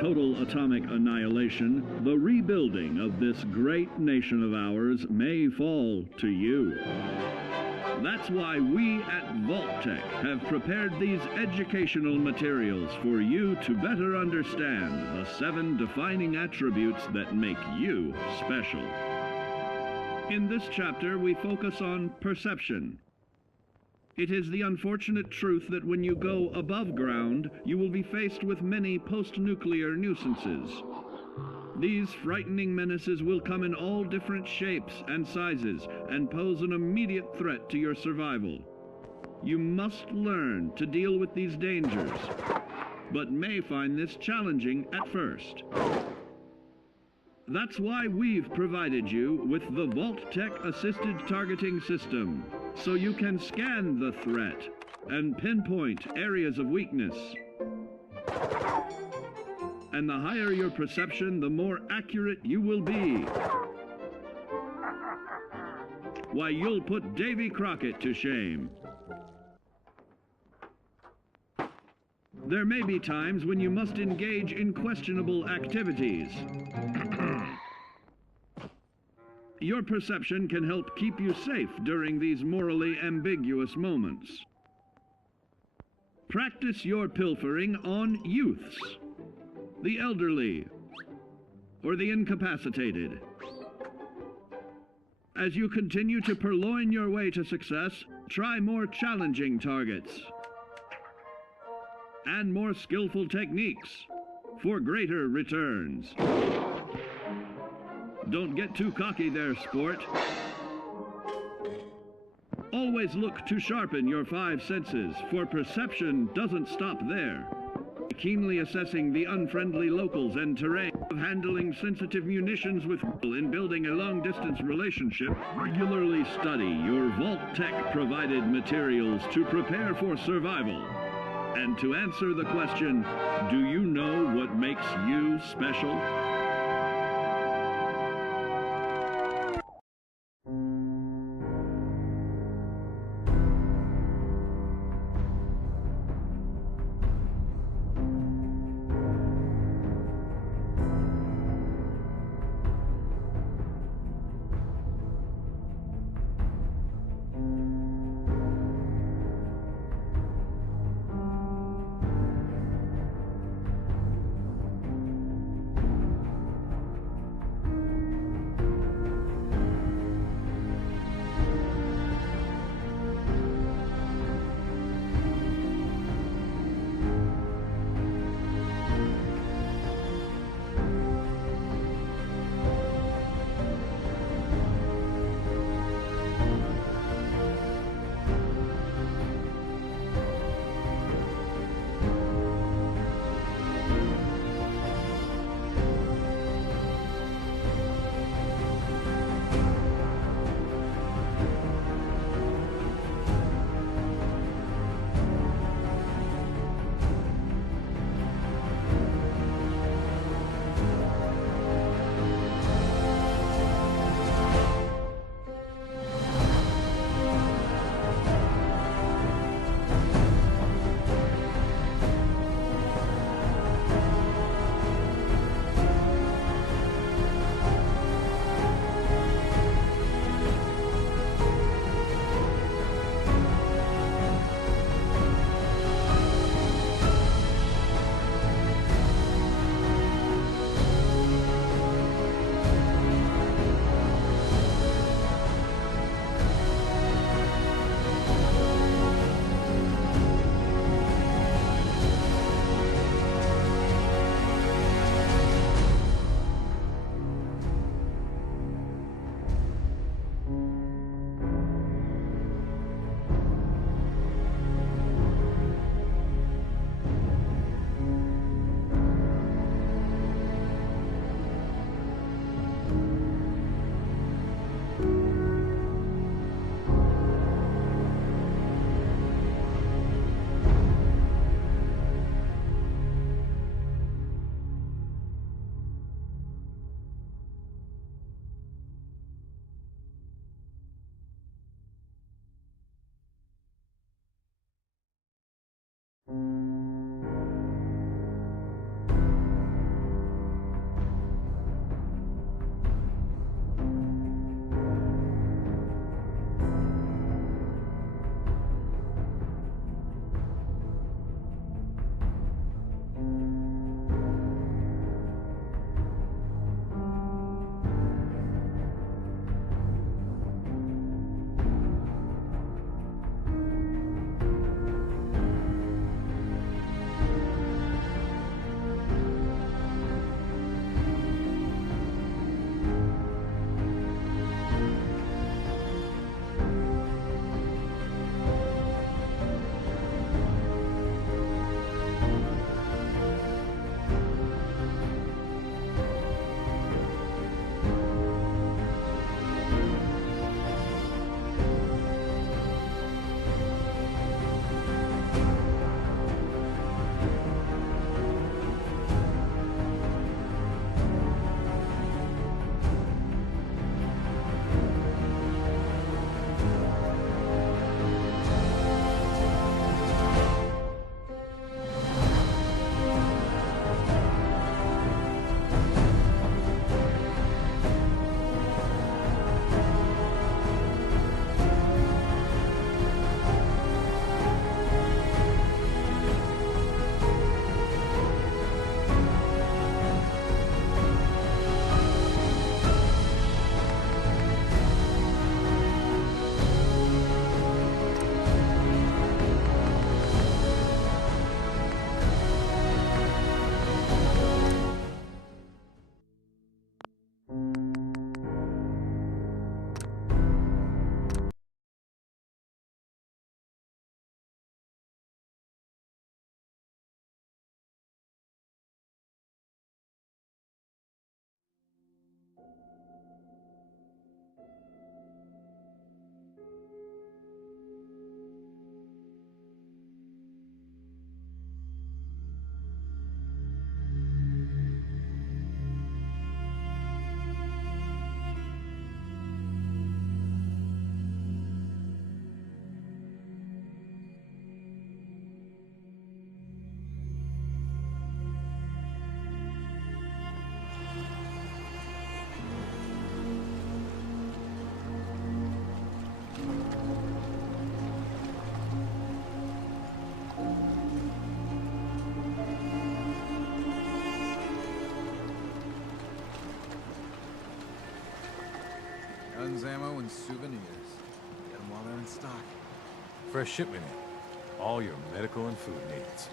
total atomic annihilation, the rebuilding of this great nation of ours may fall to you. That's why we at Vault-Tec have prepared these educational materials for you to better understand the 7 defining attributes that make you special. In this chapter, we focus on perception. It is the unfortunate truth that when you go above ground, you will be faced with many post-nuclear nuisances. These frightening menaces will come in all different shapes and sizes and pose an immediate threat to your survival. You must learn to deal with these dangers, but may find this challenging at first. That's why we've provided you with the Vault-Tec Assisted Targeting System, so you can scan the threat and pinpoint areas of weakness. And the higher your perception, the more accurate you will be. Why, you'll put Davy Crockett to shame. There may be times when you must engage in questionable activities. Your perception can help keep you safe during these morally ambiguous moments. Practice your pilfering on youths, the elderly, or the incapacitated. As you continue to purloin your way to success, try more challenging targets and more skillful techniques for greater returns. Don't get too cocky there, sport. Always look to sharpen your 5 senses, for perception doesn't stop there. Keenly assessing the unfriendly locals and terrain, of handling sensitive munitions with people in building a long-distance relationship. Regularly study your Vault-Tec provided materials to prepare for survival. And to answer the question, do you know what makes you special? ammo and souvenirs. Get them while they're in stock. Fresh shipment in. All your medical and food needs.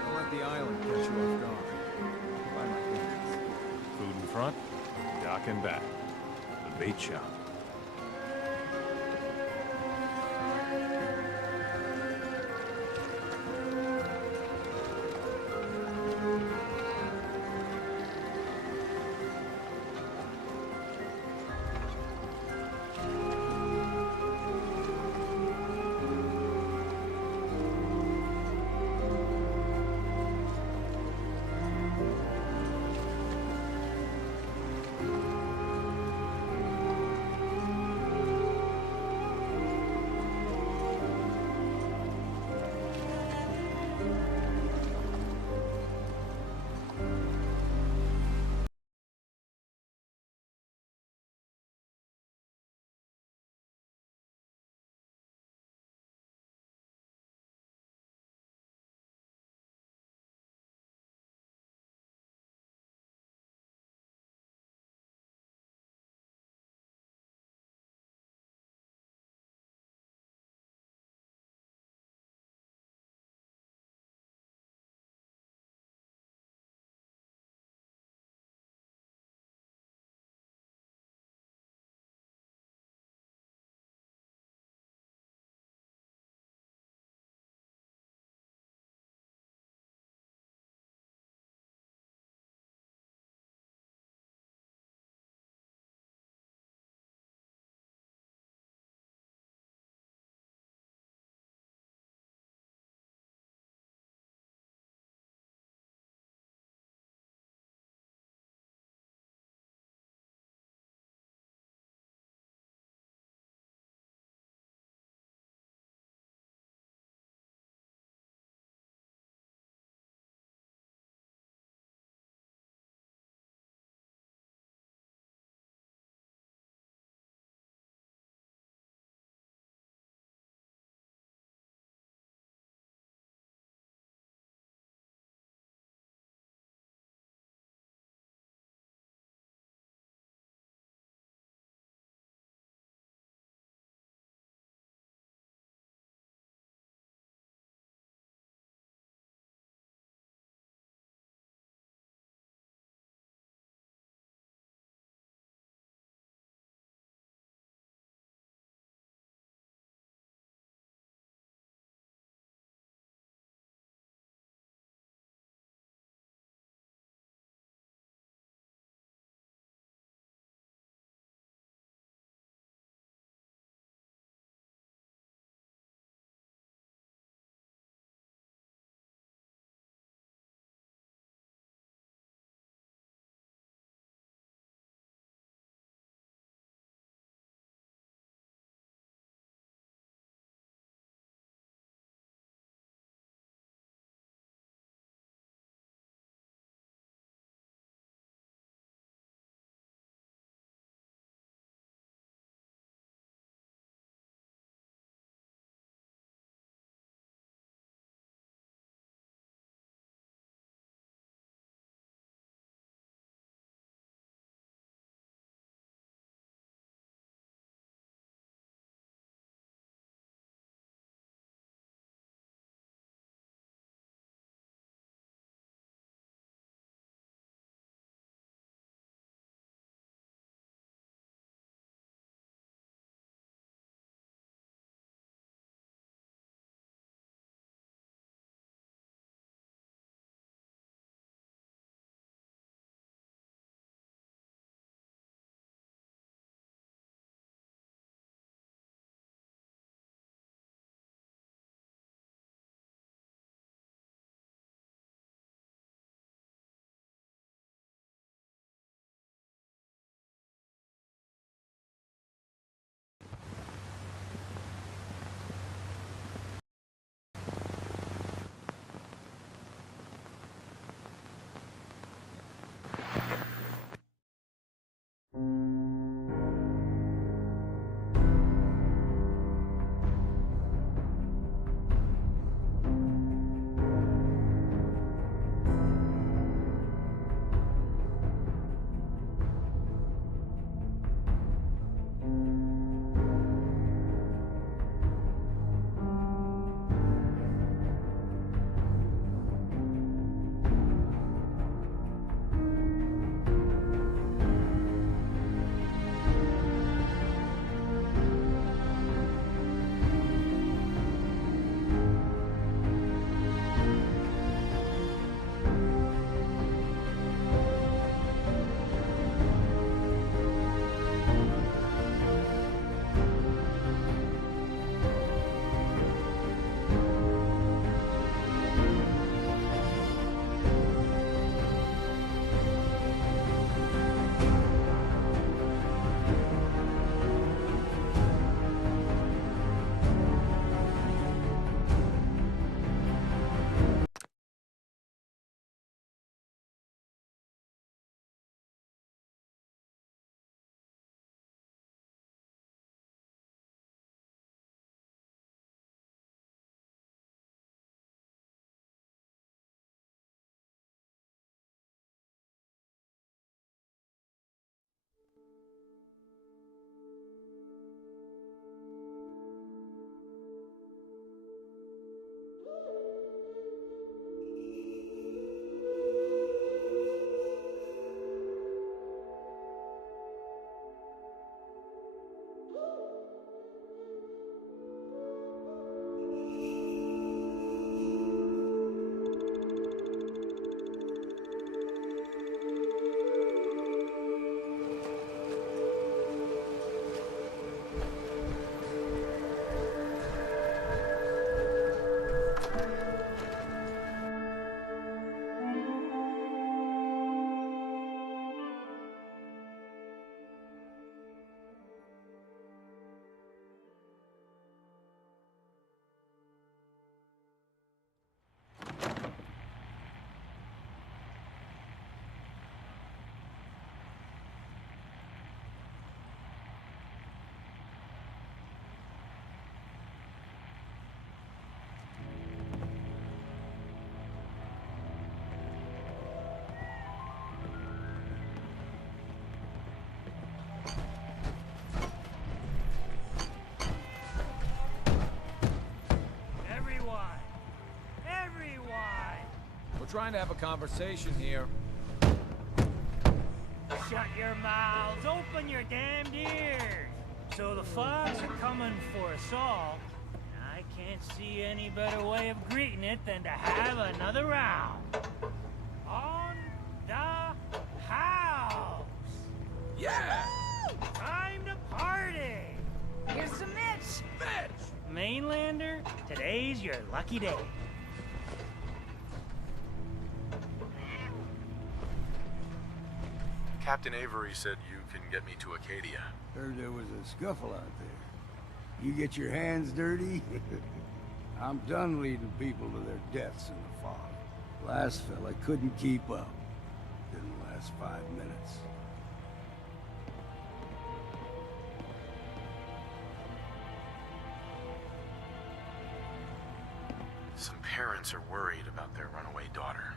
Don't let the island catch you off guard. By my goodness. Food in front, dock and back. The bait shop. trying to have a conversation here. Shut your mouths, open your damned ears! So the fogs are coming for us all, and I can't see any better way of greeting it than to have another round. On the house! Yeah! Time to party! Here's some Mitch! Bitch! Mainlander, today's your lucky day. Captain Avery said you can get me to Acadia. Heard there was a scuffle out there. You get your hands dirty? I'm done leading people to their deaths in the fog. Last fella couldn't keep up. Didn't last 5 minutes. Some parents are worried about their runaway daughter.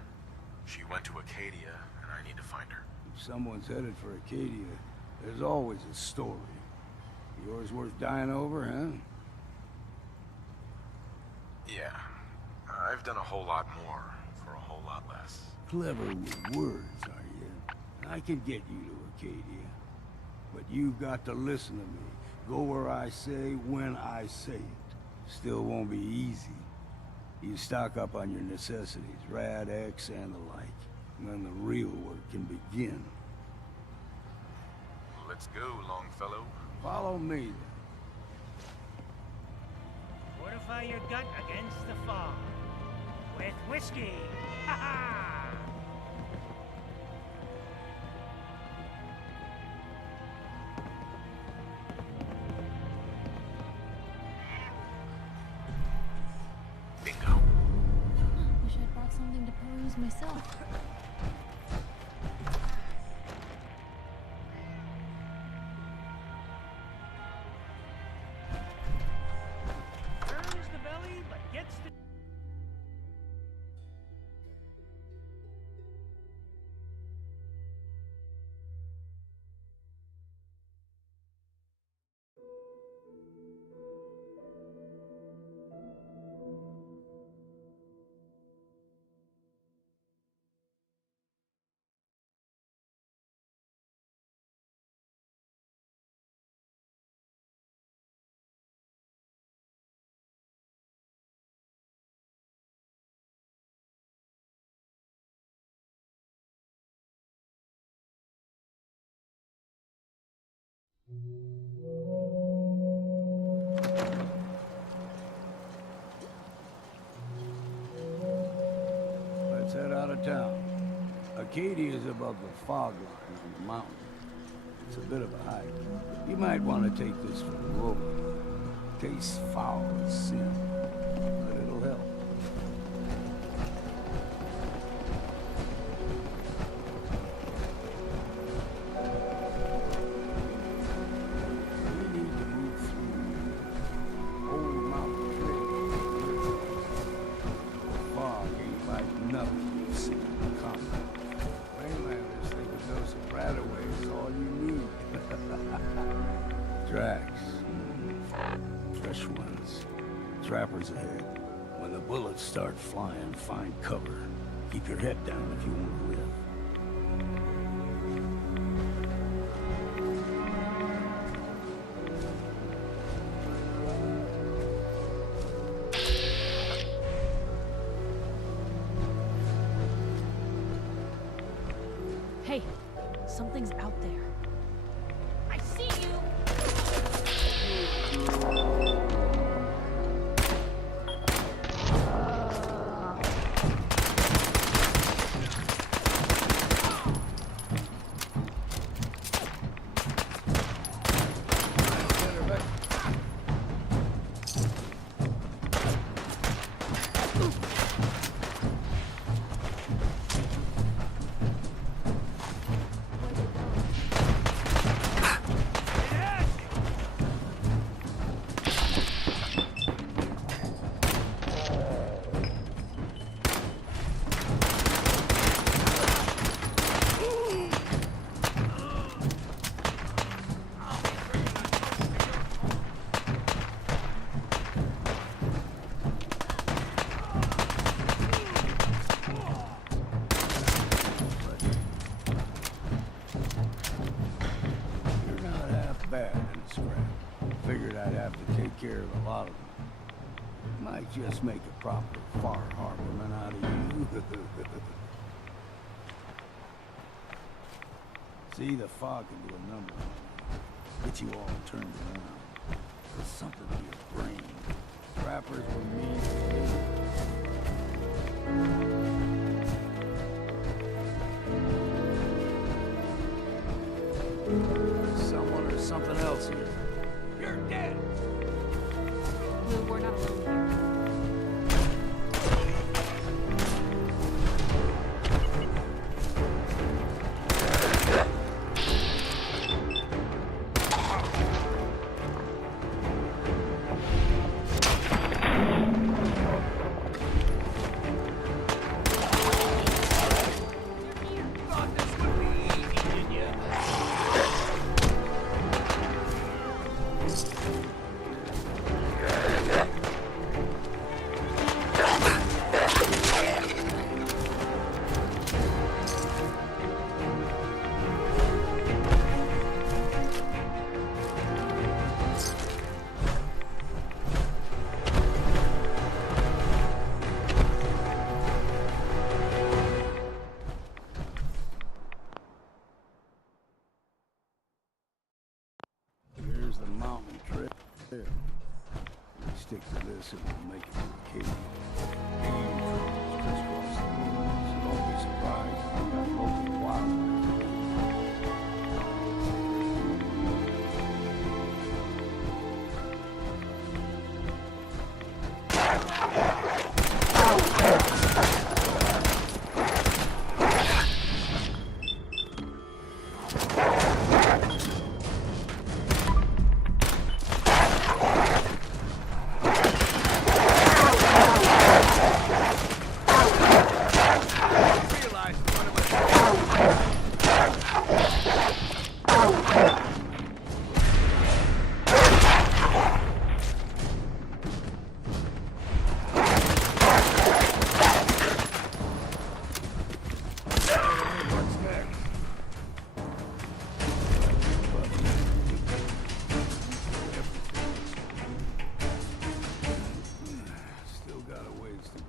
She went to Acadia, and I need to find her. If someone's headed for Acadia, there's always a story. Yours worth dying over, huh? Yeah. I've done a whole lot more for a whole lot less. Clever with words, are you? I can get you to Acadia. But you've got to listen to me. Go where I say, when I say it. Still won't be easy. You stock up on your necessities, Rad X and the like. And then the real work can begin. Let's go, Longfellow. Follow me, then. Fortify your gut against the fog. With whiskey! Ha ha! Bingo. Wish I'd brought something to peruse myself. Turns the belly, but gets the... Let's head out of town. Acadia is above the fog line on the mountain. It's a bit of a hike. You might want to take this for the road. Tastes foul as sin, but it'll help. We need to move through Old Mountain Trail. The fog ain't like nothing you've seen in the combat. Mainlanders think a dose of Radaway is all you need. Tracks. Fresh ones. Trappers ahead. When the bullets start flying, find cover. Keep your head down if you want to live. Hey, something's out there. I see you! Figured I'd have to take care of a lot of them. Might just make a proper far harborman out of you. See, the fog can do a number on you. Get you all turned around. There's something in your brain. Trappers were mean to someone or something else here. You're dead! We're not alone here. Here's the mountain trail. We stick to this and we'll make it to Acadia. Game trails crisscross the woods. Don't be surprised if we got local wildlife. Still got a ways to go.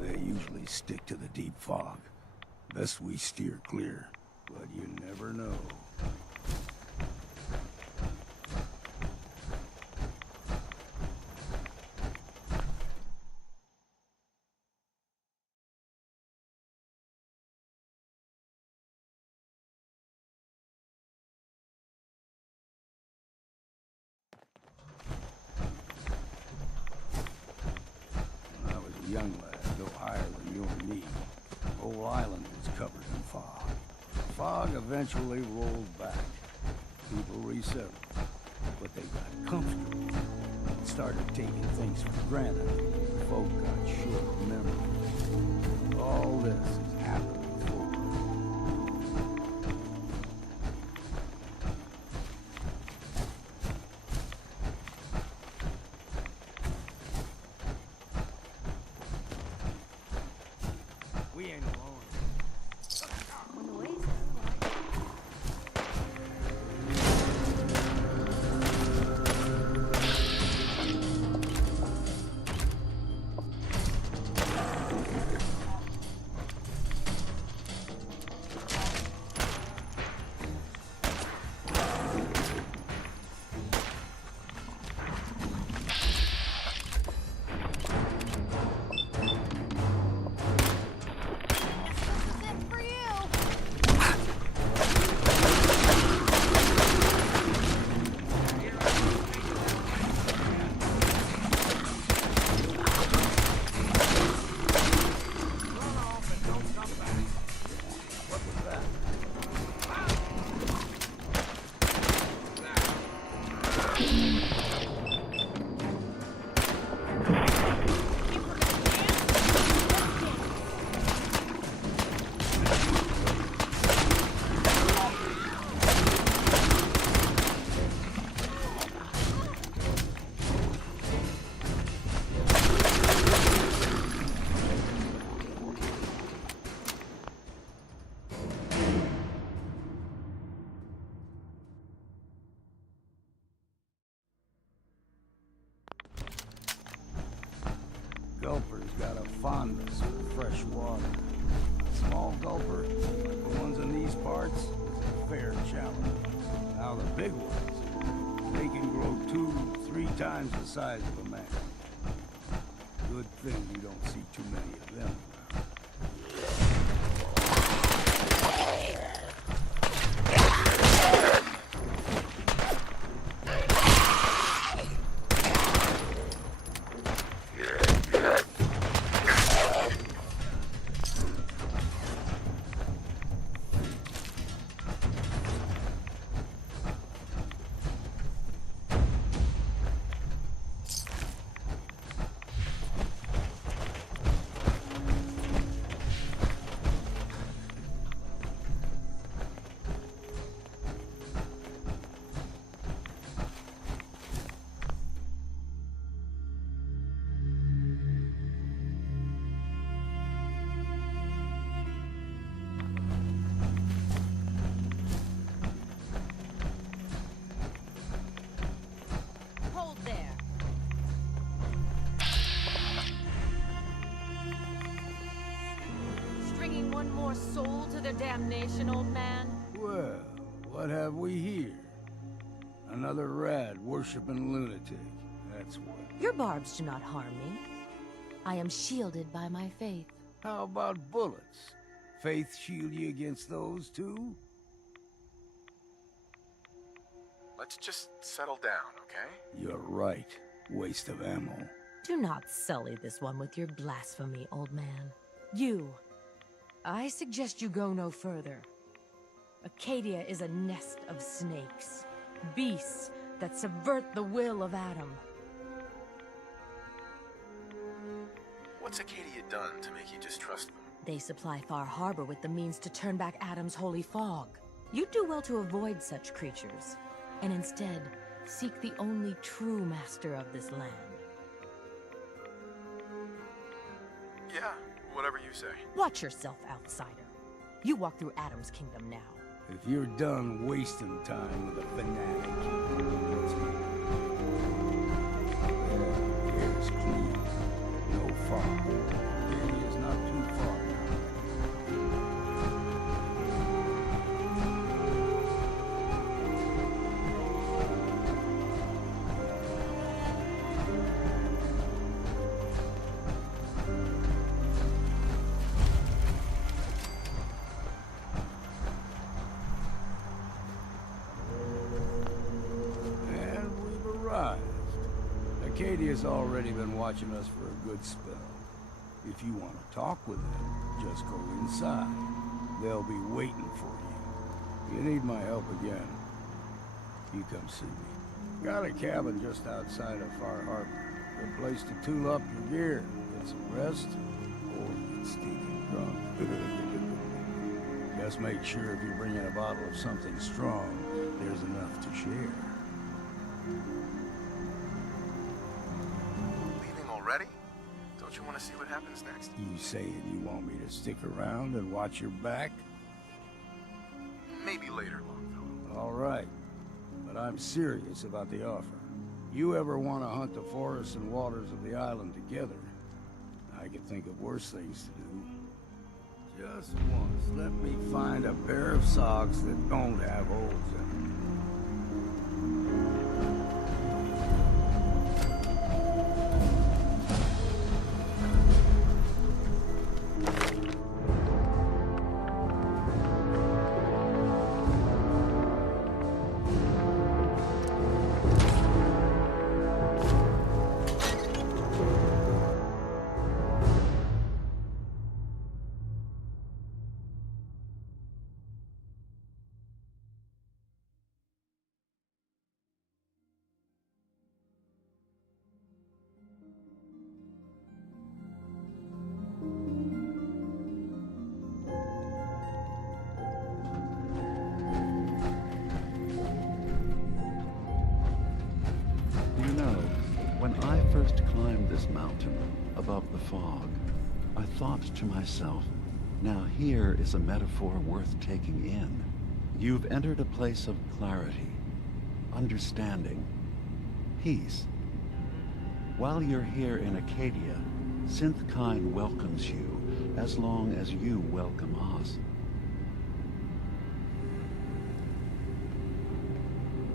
They usually stick to the deep fog. Best we steer clear, but you never know. When I was a young lad, no higher than you and me, the whole island was covered in fog. The fog eventually rolled back. People resettled, but they got comfortable and started taking things for granted. Folk got short memories. All this has happened before. We ain't alone. On the ways, Gulper's got a fondness for fresh water. A small gulper, like the ones in these parts, is a fair challenge. Now the big ones, they can grow 2-3 times the size of a man. Good thing you don't see too many of them around. Hold there. Stringing one more soul to their damnation, old man? Well, what have we here? Another rad worshipping lunatic. That's what. Your barbs do not harm me. I am shielded by my faith. How about bullets? Faith shield you against those too? Let's just settle down, okay? You're right. Waste of ammo. Do not sully this one with your blasphemy, old man. You. I suggest you go no further. Acadia is a nest of snakes. Beasts that subvert the will of Adam. What's Acadia done to make you distrust them? They supply Far Harbor with the means to turn back Adam's holy fog. You do well to avoid such creatures, and instead seek the only true master of this land. Yeah, whatever you say. Watch yourself, outsider. You walk through Adam's kingdom now. If you're done wasting time with a fanatic, let's go. Yeah, here's clean. No fog. Acadia's not too far now. And we've arrived. Acadia's already been watching us for a good spell. If you want to talk with them, just go inside. They'll be waiting for you. If you need my help again, you come see me. Got a cabin just outside of Far Harbor. Good place to tool up your gear, get some rest, or get stinking drunk. Just make sure if you bring in a bottle of something strong, there's enough to share. Leaving already? Don't you want to see what happens next? You saying you want me to stick around and watch your back? Maybe later, Longfellow. All right, but I'm serious about the offer. You ever want to hunt the forests and waters of the island together, I can think of worse things to do. Just once, let me find a pair of socks that don't have holes in them. You know, when I first climbed this mountain above the fog, I thought to myself, now here is a metaphor worth taking in. You've entered a place of clarity, understanding, peace. While you're here in Acadia, Synthkind welcomes you as long as you welcome us.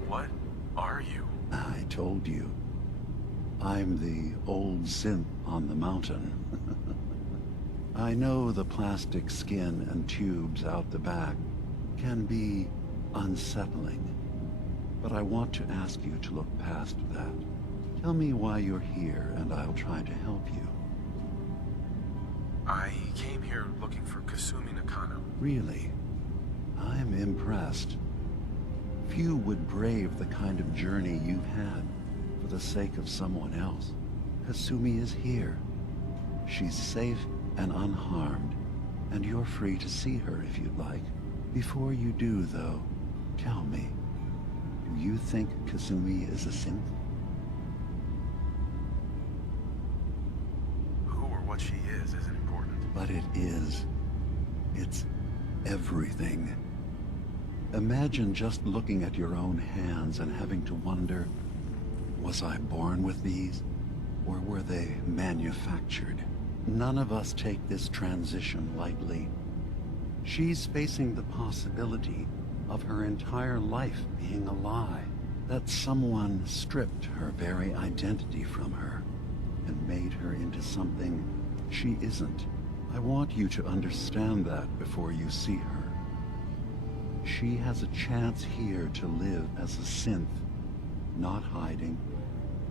What are you? I told you. I'm the old synth on the mountain. I know the plastic skin and tubes out the back can be unsettling, but I want to ask you to look past that. Tell me why you're here, and I'll try to help you. I came here looking for Kasumi Nakano. Really? I'm impressed. Few would brave the kind of journey you've had for the sake of someone else. Kasumi is here. She's safe and unharmed, and you're free to see her if you'd like. Before you do, though, tell me, do you think Kasumi is a synth? Who or what she is isn't important. But it is. It's everything. Imagine just looking at your own hands and having to wonder, was I born with these, or were they manufactured? None of us take this transition lightly. She's facing the possibility of her entire life being a lie, that someone stripped her very identity from her and made her into something she isn't. I want you to understand that before you see her. She has a chance here to live as a synth, not hiding,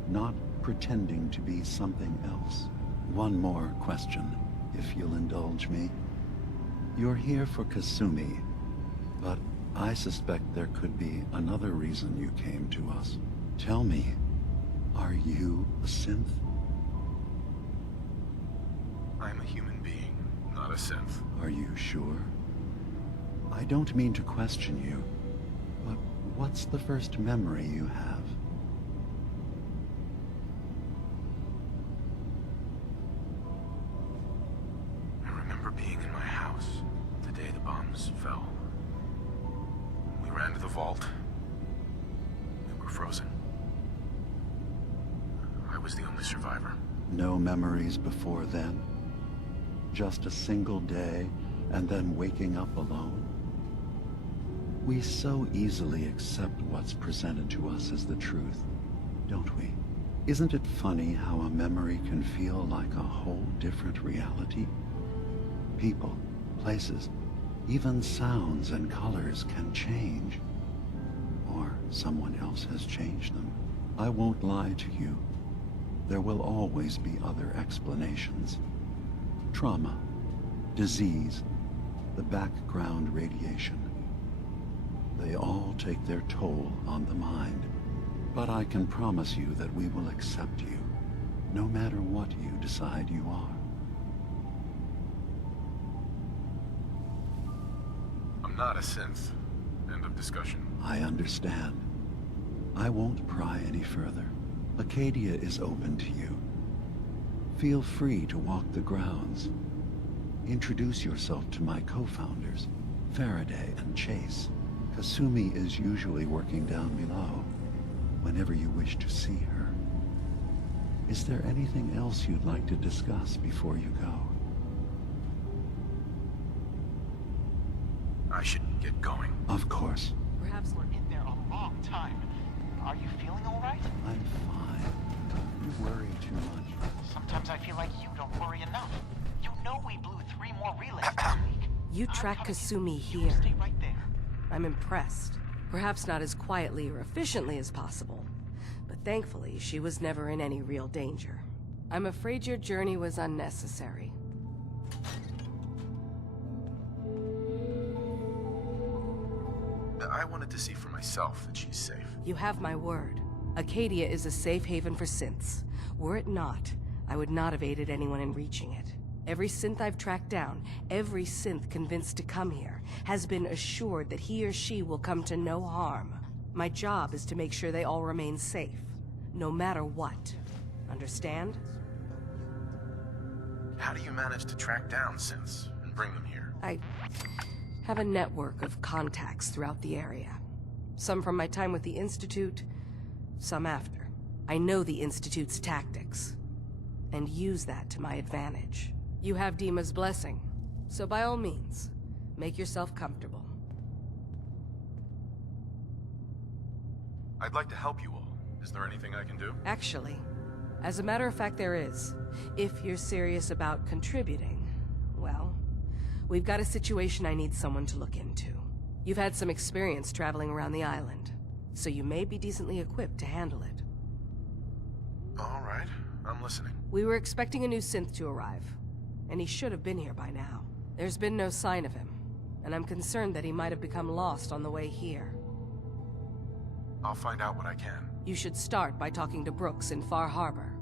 not pretending to be something else. One more question, if you'll indulge me. You're here for Kasumi, but I suspect there could be another reason you came to us. Tell me, are you a synth? I'm a human being, not a synth. Are you sure? I don't mean to question you, but what's the first memory you have? I remember being in my house the day the bombs fell. We ran to the vault. We were frozen. I was the only survivor. No memories before then? Just a single day, and then waking up alone? We so easily accept what's presented to us as the truth, don't we? Isn't it funny how a memory can feel like a whole different reality? People, places, even sounds and colors can change. Or someone else has changed them. I won't lie to you. There will always be other explanations. Trauma, disease, the background radiation. They all take their toll on the mind. But I can promise you that we will accept you, no matter what you decide you are. I'm not a synth. End of discussion. I understand. I won't pry any further. Acadia is open to you. Feel free to walk the grounds. Introduce yourself to my co-founders, Faraday and Chase. Kasumi is usually working down below, whenever you wish to see her. Is there anything else you'd like to discuss before you go? I should get going. Of course. Perhaps we're in there a long time. Are you feeling all right? I'm fine. You worry too much. Sometimes I feel like you don't worry enough. You know we blew 3 more relays this week. You track Kasumi You here. stay right there. I'm impressed. Perhaps not as quietly or efficiently as possible, but thankfully she was never in any real danger. I'm afraid your journey was unnecessary. I wanted to see for myself that she's safe. You have my word. Acadia is a safe haven for synths. Were it not, I would not have aided anyone in reaching it. Every synth I've tracked down, every synth convinced to come here, has been assured that he or she will come to no harm. My job is to make sure they all remain safe, no matter what. Understand? How do you manage to track down synths and bring them here? I have a network of contacts throughout the area. Some from my time with the Institute, some after. I know the Institute's tactics. and use that to my advantage. You have Dima's blessing, so by all means, make yourself comfortable. I'd like to help you all. Is there anything I can do? Actually, as a matter of fact, there is. If you're serious about contributing, well, we've got a situation I need someone to look into. You've had some experience traveling around the island, so you may be decently equipped to handle it. All right, I'm listening. We were expecting a new synth to arrive, and he should have been here by now. There's been no sign of him, and I'm concerned that he might have become lost on the way here. I'll find out what I can. You should start by talking to Brooks in Far Harbor.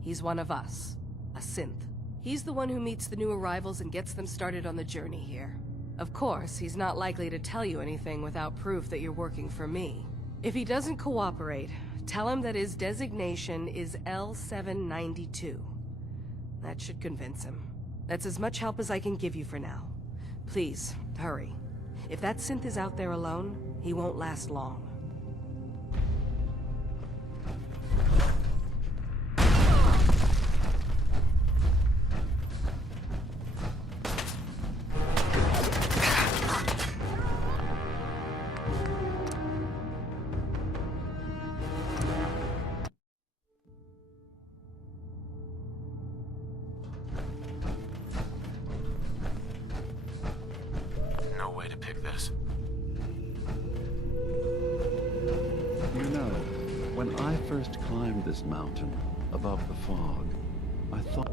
He's one of us, a synth. He's the one who meets the new arrivals and gets them started on the journey here. Of course, he's not likely to tell you anything without proof that you're working for me. If he doesn't cooperate, tell him that his designation is L792. That should convince him. That's as much help as I can give you for now. Please, hurry. If that synth is out there alone, he won't last long. No way to pick this. You know, when I first climbed this mountain above the fog, I thought...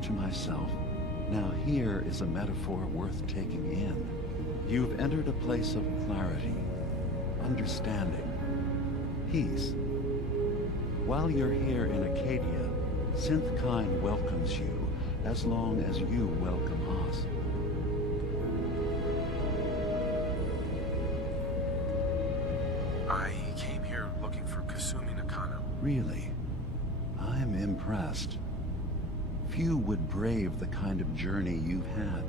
to myself, now here is a metaphor worth taking in. You've entered a place of clarity, understanding, peace. While you're here in Acadia, Synthkind welcomes you as long as you welcome us. I came here looking for Kasumi Nakano. Really? I'm impressed. Few would brave the kind of journey you've had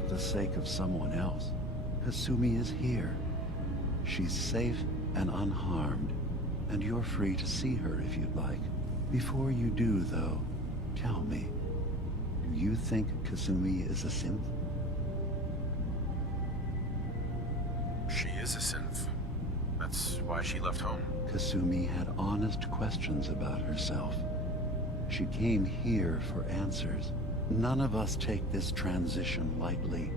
for the sake of someone else. Kasumi is here. She's safe and unharmed, and you're free to see her if you'd like. Before you do, though, tell me, do you think Kasumi is a synth? She is a synth. That's why she left home. Kasumi had honest questions about herself. She came here for answers. None of us take this transition lightly.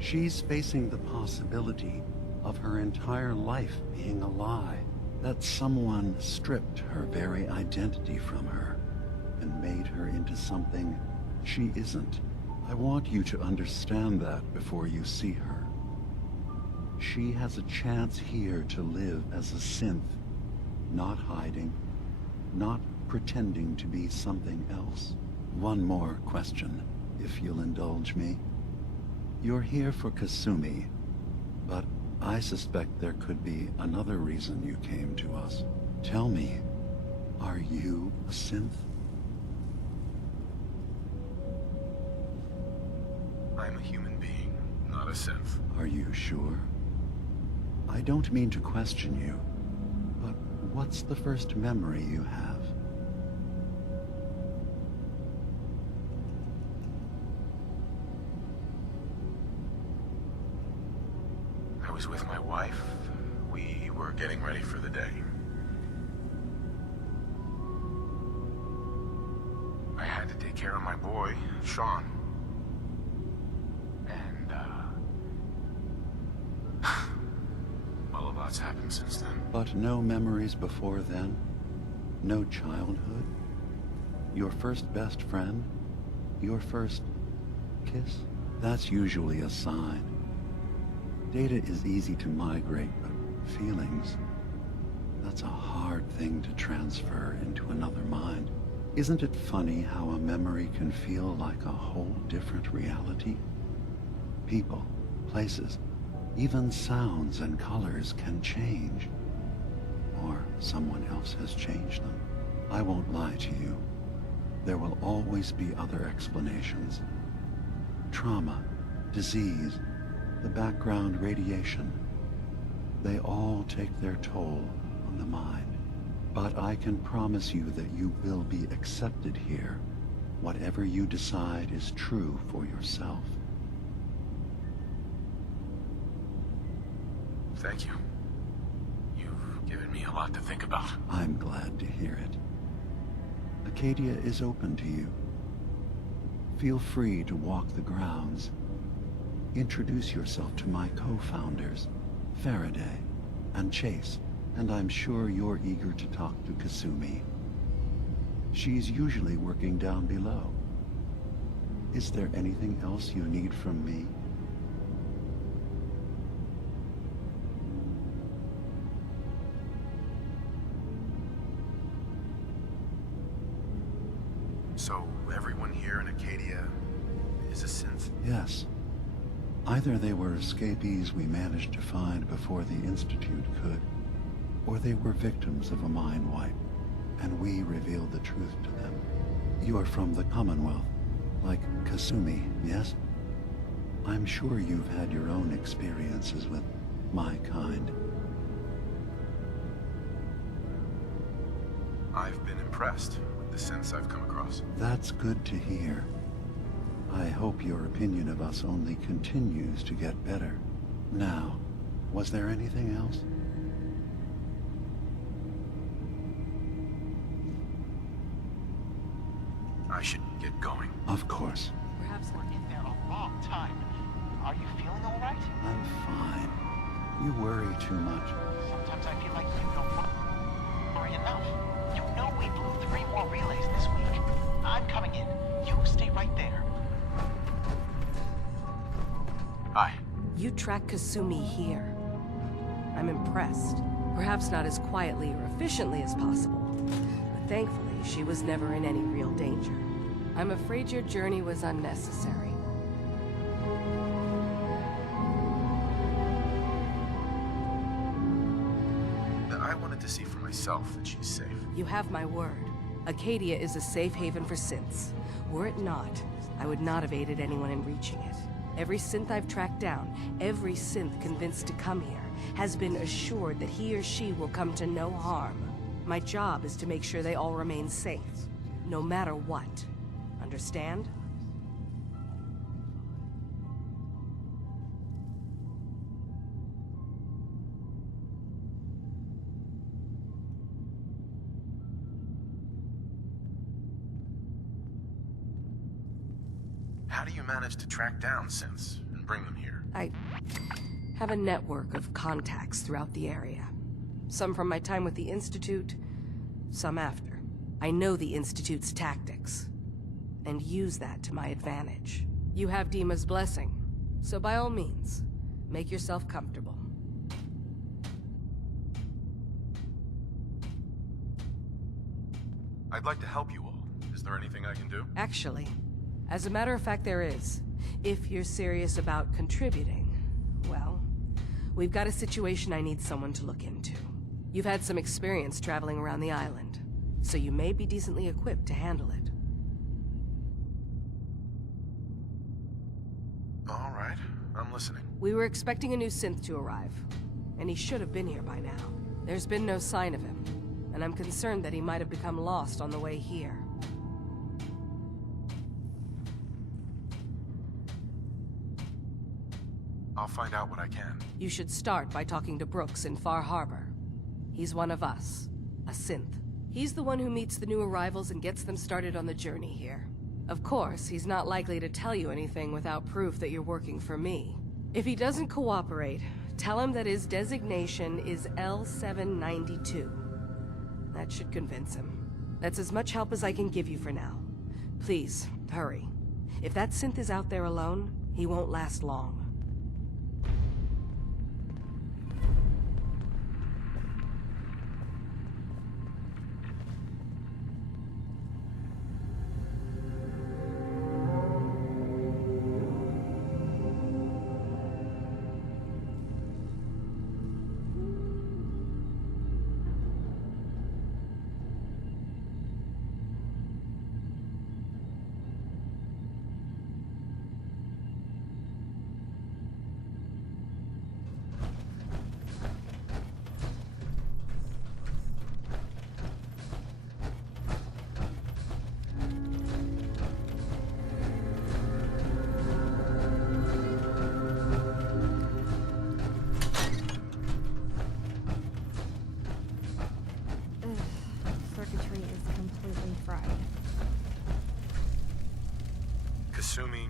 She's facing the possibility of her entire life being a lie, that someone stripped her very identity from her and made her into something she isn't. I want you to understand that before you see her. She has a chance here to live as a synth, not hiding, not pretending to be something else. One more question, if you'll indulge me. You're here for Kasumi, but I suspect there could be another reason you came to us. Tell me, are you a synth? I'm a human being, not a synth. Are you sure? I don't mean to question you, but what's the first memory you have? I was with my wife. We were getting ready for the day. I had to take care of my boy, Sean. And, well, a lot's happened since then. But no memories before then? No childhood? Your first best friend? Your first kiss? That's usually a sign. Data is easy to migrate, but feelings, that's a hard thing to transfer into another mind. Isn't it funny how a memory can feel like a whole different reality? People, places, even sounds and colors can change. Or someone else has changed them. I won't lie to you. There will always be other explanations. Trauma, disease, the background radiation. They all take their toll on the mind. But I can promise you that you will be accepted here, whatever you decide is true for yourself. Thank you. You've given me a lot to think about. I'm glad to hear it. Acadia is open to you. Feel free to walk the grounds. Introduce yourself to my co-founders, Faraday and Chase, and I'm sure you're eager to talk to Kasumi. She's usually working down below. Is there anything else you need from me? So, everyone here in Acadia is a synth? Yes. Either they were escapees we managed to find before the Institute could, or they were victims of a mind wipe, and we revealed the truth to them. You are from the Commonwealth, like Kasumi, yes? I'm sure you've had your own experiences with my kind. I've been impressed with the synths I've come across. That's good to hear. I hope your opinion of us only continues to get better. Now, was there anything else? I should get going. Of course. Perhaps we're in there a long time. Are you feeling all right? I'm fine. You worry too much. Sometimes I feel like you don't worry enough. You know we blew 3 more relays this week. I'm coming in. You stay right there. Hi. You track Kasumi here. I'm impressed. Perhaps not as quietly or efficiently as possible, but thankfully she was never in any real danger. I'm afraid your journey was unnecessary. I wanted to see for myself that she's safe. You have my word. Acadia is a safe haven for synths. Were it not, I would not have aided anyone in reaching it. Every synth I've tracked down, every synth convinced to come here, has been assured that he or she will come to no harm. My job is to make sure they all remain safe, no matter what. Understand? How do you manage to track down synths and bring them here? I have a network of contacts throughout the area. Some from my time with the Institute, some after. I know the Institute's tactics, and use that to my advantage. You have Dima's blessing, so by all means, make yourself comfortable. I'd like to help you all. Is there anything I can do? Actually, as a matter of fact, there is. If you're serious about contributing, well, we've got a situation I need someone to look into. You've had some experience traveling around the island, so you may be decently equipped to handle it. All right, I'm listening. We were expecting a new synth to arrive, and he should have been here by now. There's been no sign of him, and I'm concerned that he might have become lost on the way here. I'll find out what I can. You should start by talking to Brooks in Far Harbor. He's one of us, a synth. He's the one who meets the new arrivals and gets them started on the journey here. Of course, he's not likely to tell you anything without proof that you're working for me. If he doesn't cooperate, tell him that his designation is L792. That should convince him. That's as much help as I can give you for now. Please, hurry. If that synth is out there alone, he won't last long.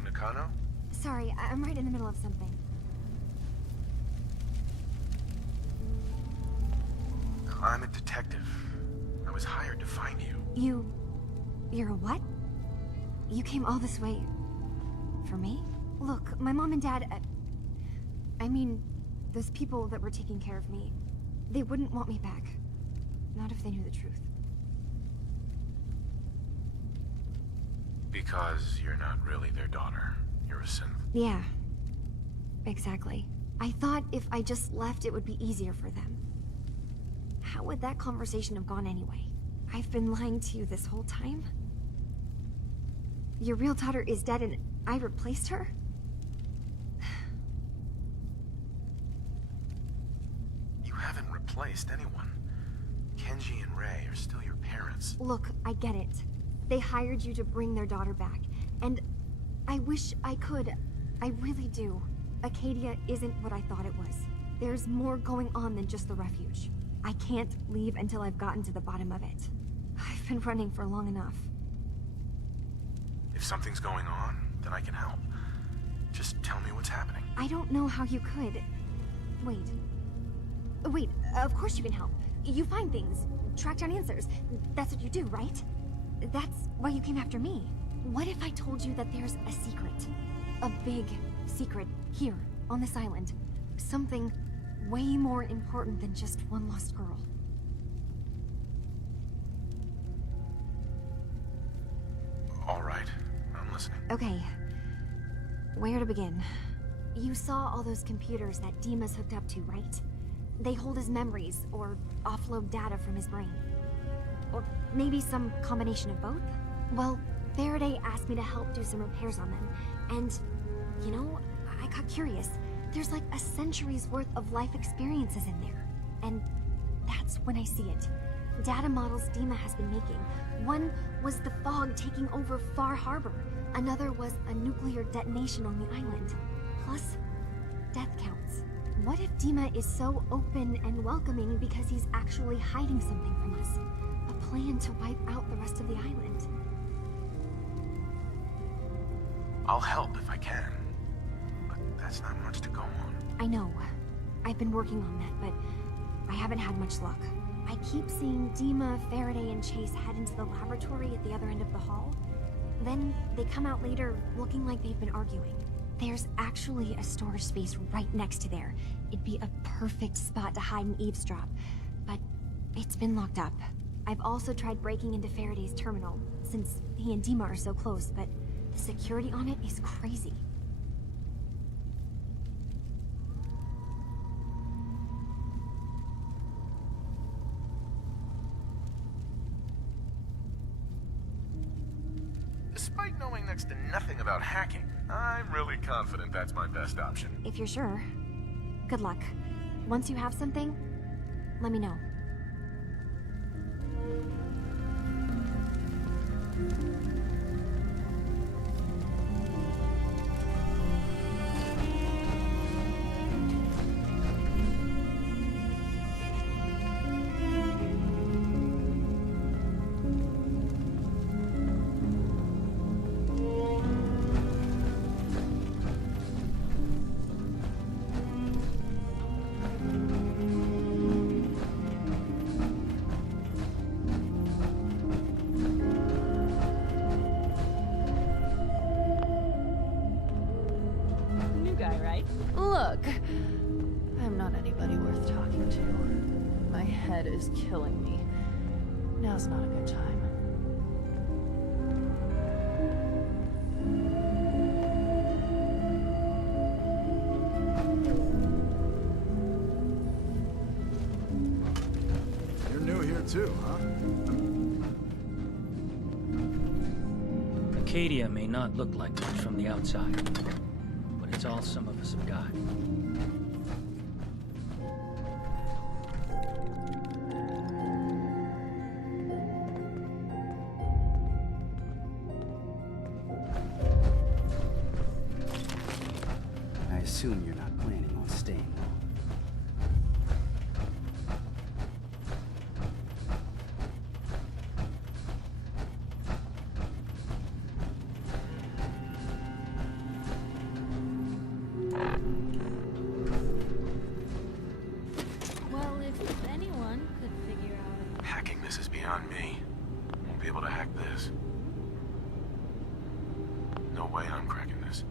Nakano? Sorry, I'm right in the middle of something. I'm a detective. I was hired to find you. You're a what? You came all this way... for me? Look, my mom and dad... I mean, those people that were taking care of me, they wouldn't want me back. Not if they knew the truth. Because you're not really their daughter. You're a synth. Yeah. Exactly. I thought if I just left, it would be easier for them. How would that conversation have gone anyway? I've been lying to you this whole time? Your real daughter is dead and I replaced her? You haven't replaced anyone. Kenji and Ray are still your parents. Look, I get it. They hired you to bring their daughter back, and I wish I could. I really do. Acadia isn't what I thought it was. There's more going on than just the refuge. I can't leave until I've gotten to the bottom of it. I've been running for long enough. If something's going on, then I can help. Just tell me what's happening. I don't know how you could. Wait, of course you can help. You find things, track down answers. That's what you do, right? That's why you came after me. What if I told you that there's a secret? A big secret here, on this island. Something way more important than just one lost girl. All right, I'm listening. Okay. Where to begin? You saw all those computers that Dima's hooked up to, right? They hold his memories, or offload data from his brain. Or maybe some combination of both? Well, Faraday asked me to help do some repairs on them, and, you know, got curious. There's like a century's worth of life experiences in there. And that's when I see it. Data models Dima has been making. One was the fog taking over Far Harbor. Another was a nuclear detonation on the island. Plus, death counts. What if Dima is so open and welcoming because he's actually hiding something from us? A plan to wipe out the rest of the island. I'll help if I can, but that's not much to go on. I know. I've been working on that, but I haven't had much luck. I keep seeing Dima, Faraday, and Chase head into the laboratory at the other end of the hall. Then they come out later looking like they've been arguing. There's actually a storage space right next to there. It'd be a perfect spot to hide and eavesdrop, but it's been locked up. I've also tried breaking into Faraday's terminal, since he and Dima are so close, but the security on it is crazy. Despite knowing next to nothing about hacking, I'm really confident that's my best option. If you're sure. Good luck. Once you have something, let me know. Look, I'm not anybody worth talking to. My head is killing me. Now's not a good time. You're new here too, huh? Acadia may not look like much from the outside, but it's all some of us have got. I assume you're not planning on staying long. Well, if anyone could figure out... Hacking this is beyond me. Won't be able to hack this. No way I'm cracking this.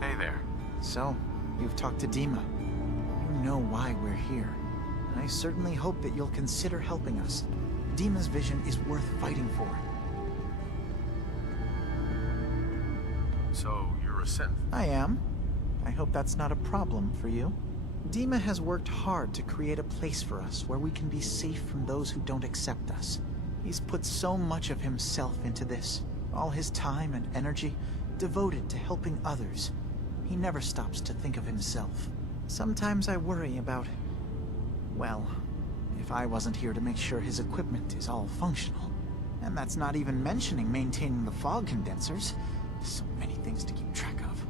Hey there. So, you've talked to Dima. You know why we're here. I certainly hope that you'll consider helping us. Dima's vision is worth fighting for. So, you're a synth? I am. I hope that's not a problem for you. Dima has worked hard to create a place for us where we can be safe from those who don't accept us. He's put so much of himself into this, all his time and energy devoted to helping others. He never stops to think of himself. Sometimes I worry about, well, if I wasn't here to make sure his equipment is all functional. And that's not even mentioning maintaining the fog condensers. So many things to keep track of.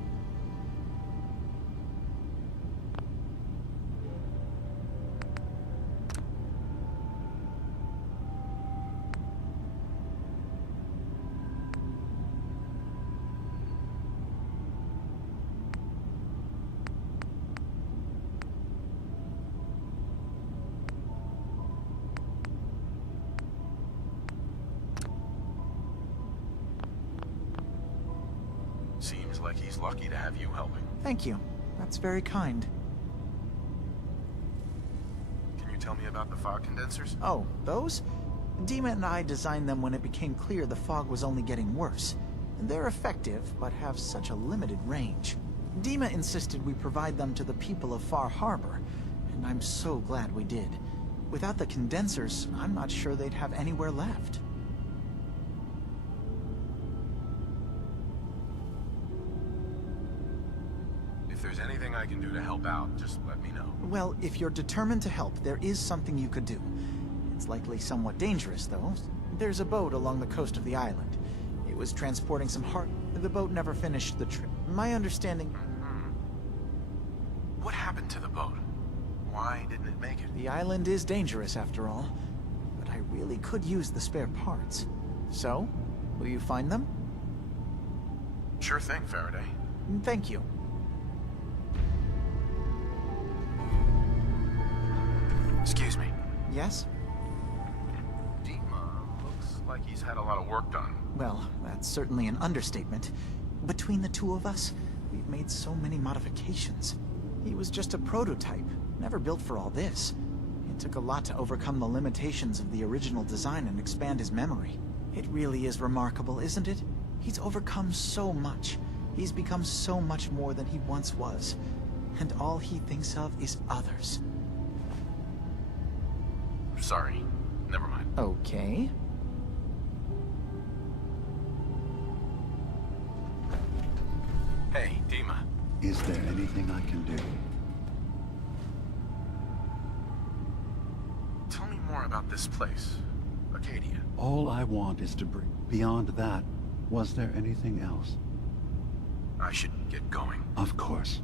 like he's lucky to have you helping. Thank you. That's very kind. Can you tell me about the fog condensers? Oh, those? Dima and I designed them when it became clear the fog was only getting worse. They're effective, but have such a limited range. Dima insisted we provide them to the people of Far Harbor, and I'm so glad we did. Without the condensers, I'm not sure they'd have anywhere left. If there's anything I can do to help out, just let me know. Well, if you're determined to help, there is something you could do. It's likely somewhat dangerous, though. There's a boat along the coast of the island. It was transporting some The boat never finished the trip. My understanding... What happened to the boat? Why didn't it make it? The island is dangerous, after all. But I really could use the spare parts. So, will you find them? Sure thing, Faraday. Thank you. Excuse me. Yes? Dima looks like he's had a lot of work done. Well, that's certainly an understatement. Between the two of us, we've made so many modifications. He was just a prototype, never built for all this. It took a lot to overcome the limitations of the original design and expand his memory. It really is remarkable, isn't it? He's overcome so much. He's become so much more than he once was. And all he thinks of is others. Sorry. Never mind. Okay. Hey, Dima. Is there anything I can do? Tell me more about this place, Acadia. All I want is to bring... Beyond that, was there anything else? I should get going. Of course.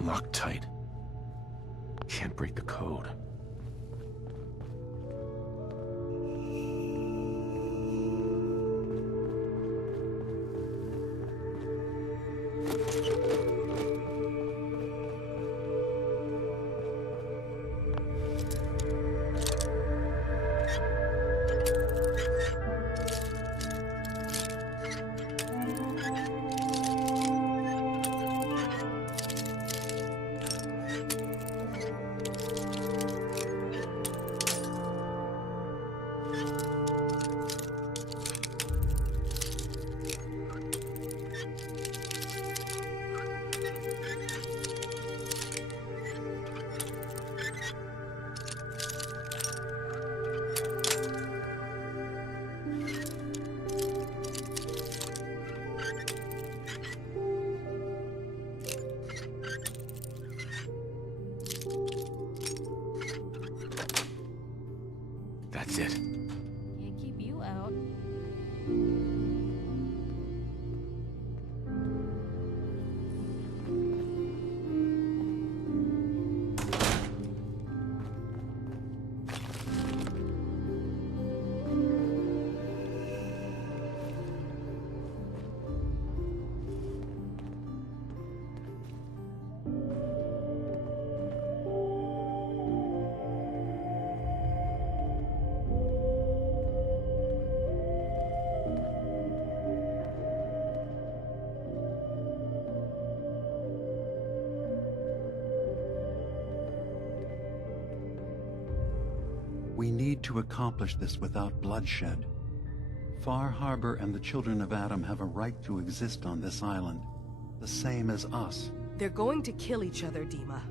Locked tight. Can't break the code. We need to accomplish this without bloodshed. Far Harbor and the children of Adam have a right to exist on this island, the same as us. They're going to kill each other, Dima.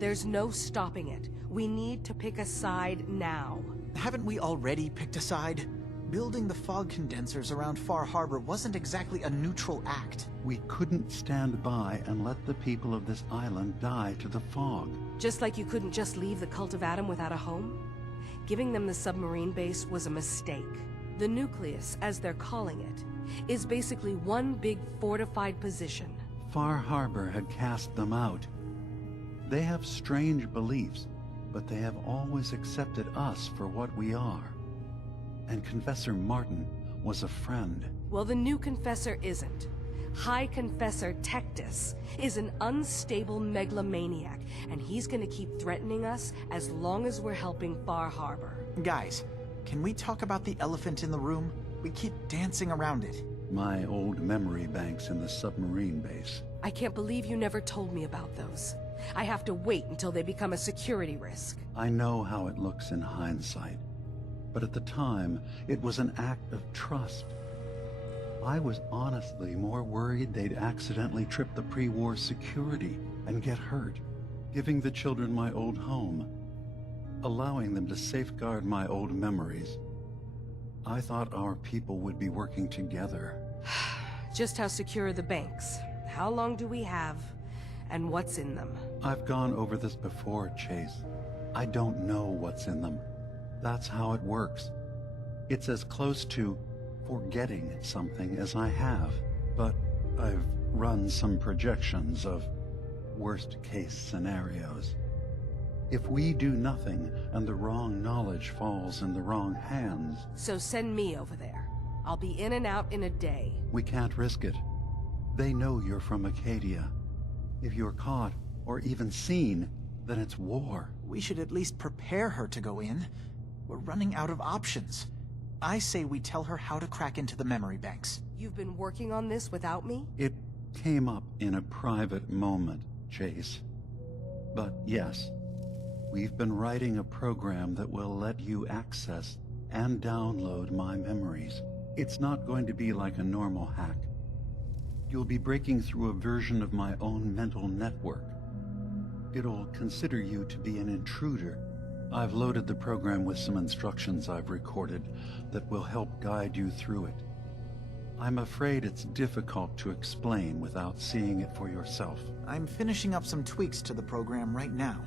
There's no stopping it. We need to pick a side now. Haven't we already picked a side? Building the fog condensers around Far Harbor wasn't exactly a neutral act. We couldn't stand by and let the people of this island die to the fog. Just like you couldn't just leave the Cult of Adam without a home? Giving them the submarine base was a mistake. The nucleus, as they're calling it, is basically one big fortified position. Far Harbor had cast them out. They have strange beliefs, but they have always accepted us for what we are. And Confessor Martin was a friend. Well, the new Confessor isn't. High Confessor Tectus is an unstable megalomaniac, and he's gonna keep threatening us as long as we're helping Far Harbor. Guys, can we talk about the elephant in the room? We keep dancing around it. My old memory banks in the submarine base. I can't believe you never told me about those. I have to wait until they become a security risk. I know how it looks in hindsight, but at the time, it was an act of trust. I was honestly more worried they'd accidentally trip the pre-war security and get hurt, giving the children my old home, allowing them to safeguard my old memories. I thought our people would be working together. Just how secure are the banks? How long do we have? And what's in them? I've gone over this before, Chase. I don't know what's in them. That's how it works. It's as close to forgetting something as I have, but I've run some projections of worst-case scenarios. If we do nothing and the wrong knowledge falls in the wrong hands... So send me over there. I'll be in and out in a day. We can't risk it. They know you're from Acadia. If you're caught, or even seen, then it's war. We should at least prepare her to go in. We're running out of options. I say we tell her how to crack into the memory banks. You've been working on this without me? It came up in a private moment, Chase. But yes, we've been writing a program that will let you access and download my memories. It's not going to be like a normal hack. You'll be breaking through a version of my own mental network. It'll consider you to be an intruder. I've loaded the program with some instructions I've recorded that will help guide you through it. I'm afraid it's difficult to explain without seeing it for yourself. I'm finishing up some tweaks to the program right now.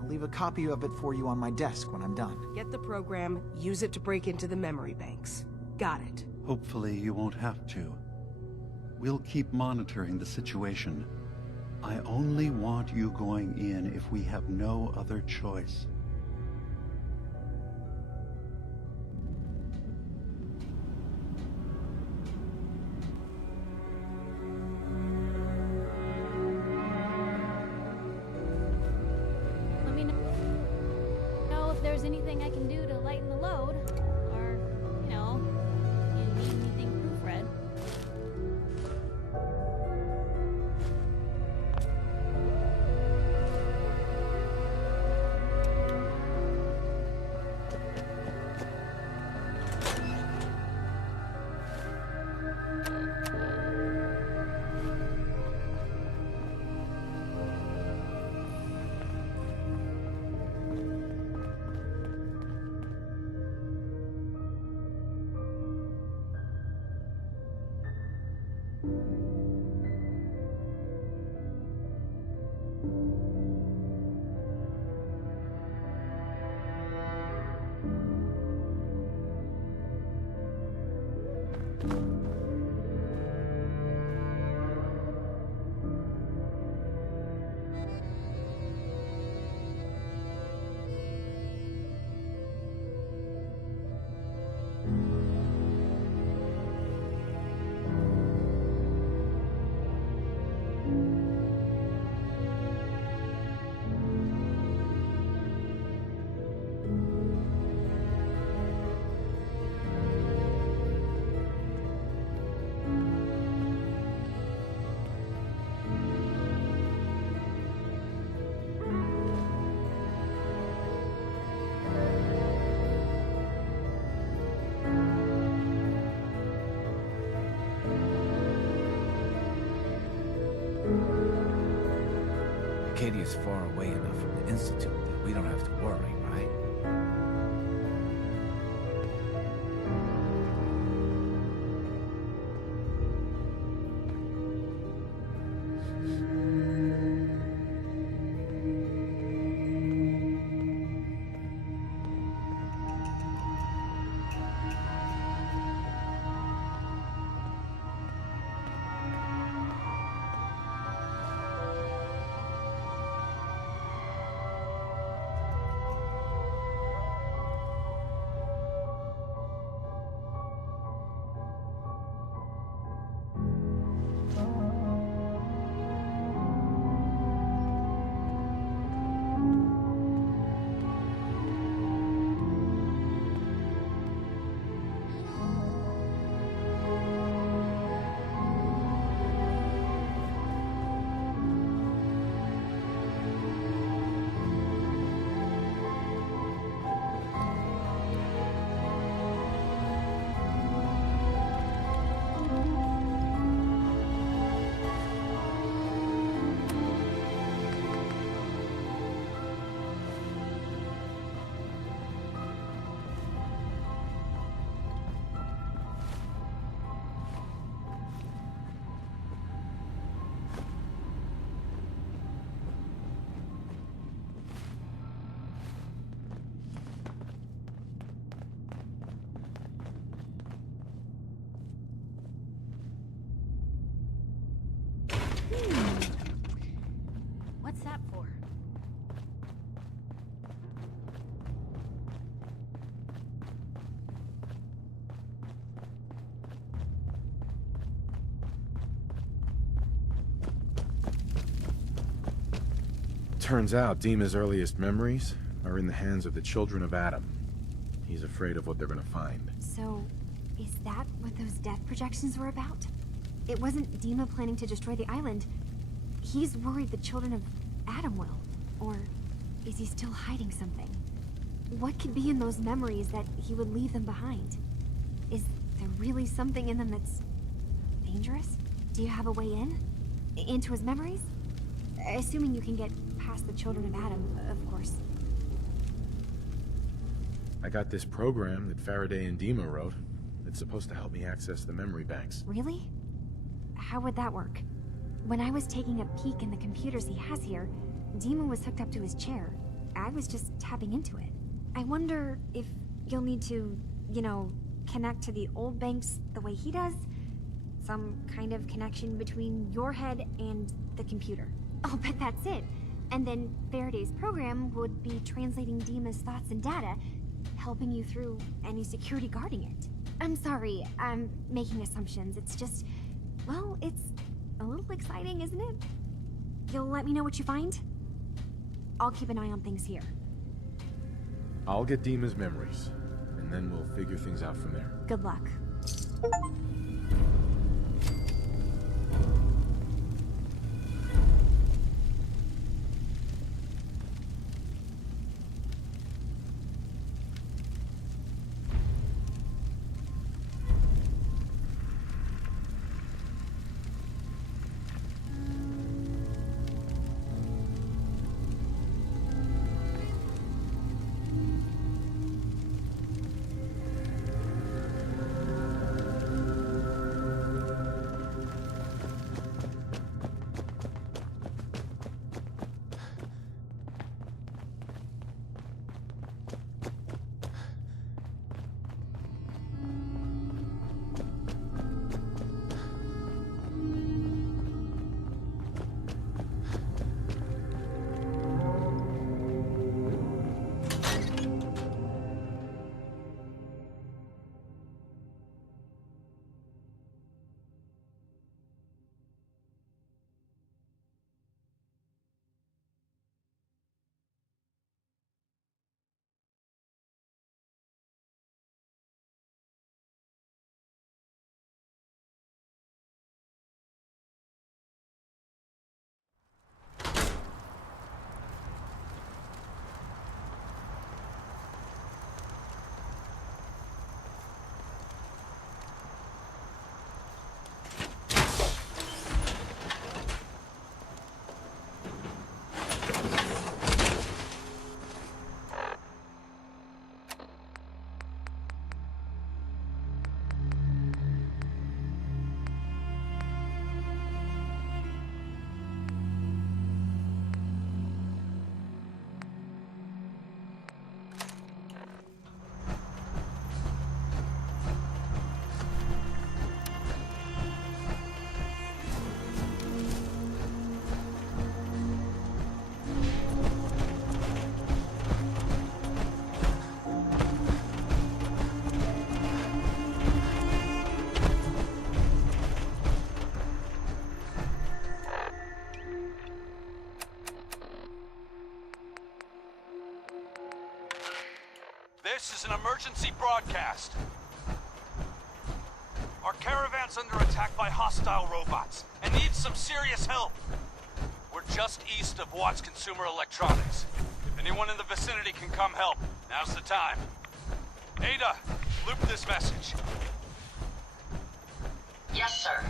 I'll leave a copy of it for you on my desk when I'm done. Get the program, use it to break into the memory banks. Got it. Hopefully you won't have to. We'll keep monitoring the situation. I only want you going in if we have no other choice. Let me know if there's anything I can do to lighten the load. Or, you know, if you need anything proofread. Acadia's far away enough from the Institute that we don't have to worry, right? What's that for? Turns out Dima's earliest memories are in the hands of the children of Adam. He's afraid of what they're gonna find. So, is that what those death projections were about? It wasn't Dima planning to destroy the island. He's worried the children of Adam will. Or is he still hiding something? What could be in those memories that he would leave them behind? Is there really something in them that's dangerous? Do you have a way in? Into his memories? Assuming you can get past the children of Adam, of course. I got this program that Faraday and Dima wrote. It's supposed to help me access the memory banks. Really? How would that work? When I was taking a peek in the computers he has here, Dima was hooked up to his chair. I was just tapping into it. I wonder if you'll need to, you know, connect to the old banks the way he does? Some kind of connection between your head and the computer. Oh, but that's it. And then Faraday's program would be translating Dima's thoughts and data, helping you through any security guarding it. I'm sorry, I'm making assumptions. It's just, well, it's a little exciting, isn't it? You'll let me know what you find? I'll keep an eye on things here. I'll get Dima's memories, and then we'll figure things out from there. Good luck. This is an emergency broadcast. Our caravan's under attack by hostile robots and needs some serious help. We're just east of Watts Consumer Electronics. If anyone in the vicinity can come help, now's the time. Ada, loop this message. Yes, sir.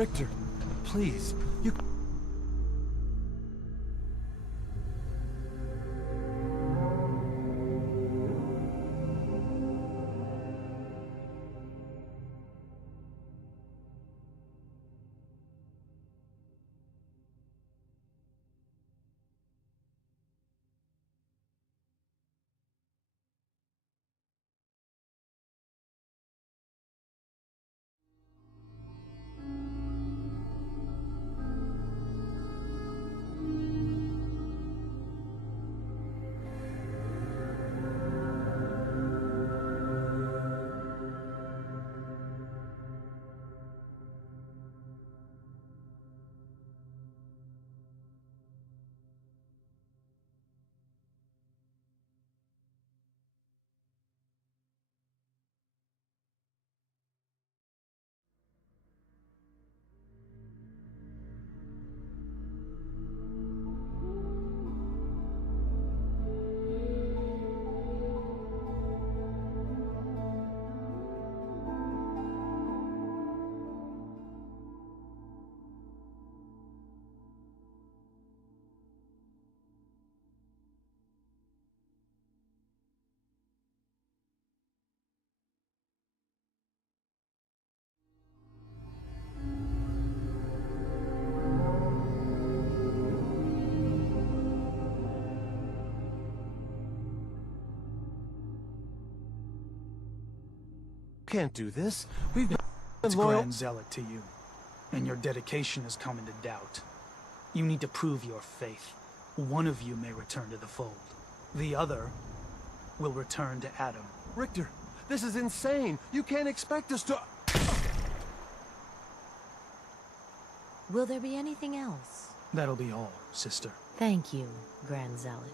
Richter, please, you... Can't do this. We've been It's loyal. Grand Zealot to you, and your dedication has come into doubt. You need to prove your faith. One of you may return to the fold. The other will return to Adam. Richter, this is insane. You can't expect us to... Will there be anything else? That'll be all, sister. Thank you, Grand Zealot.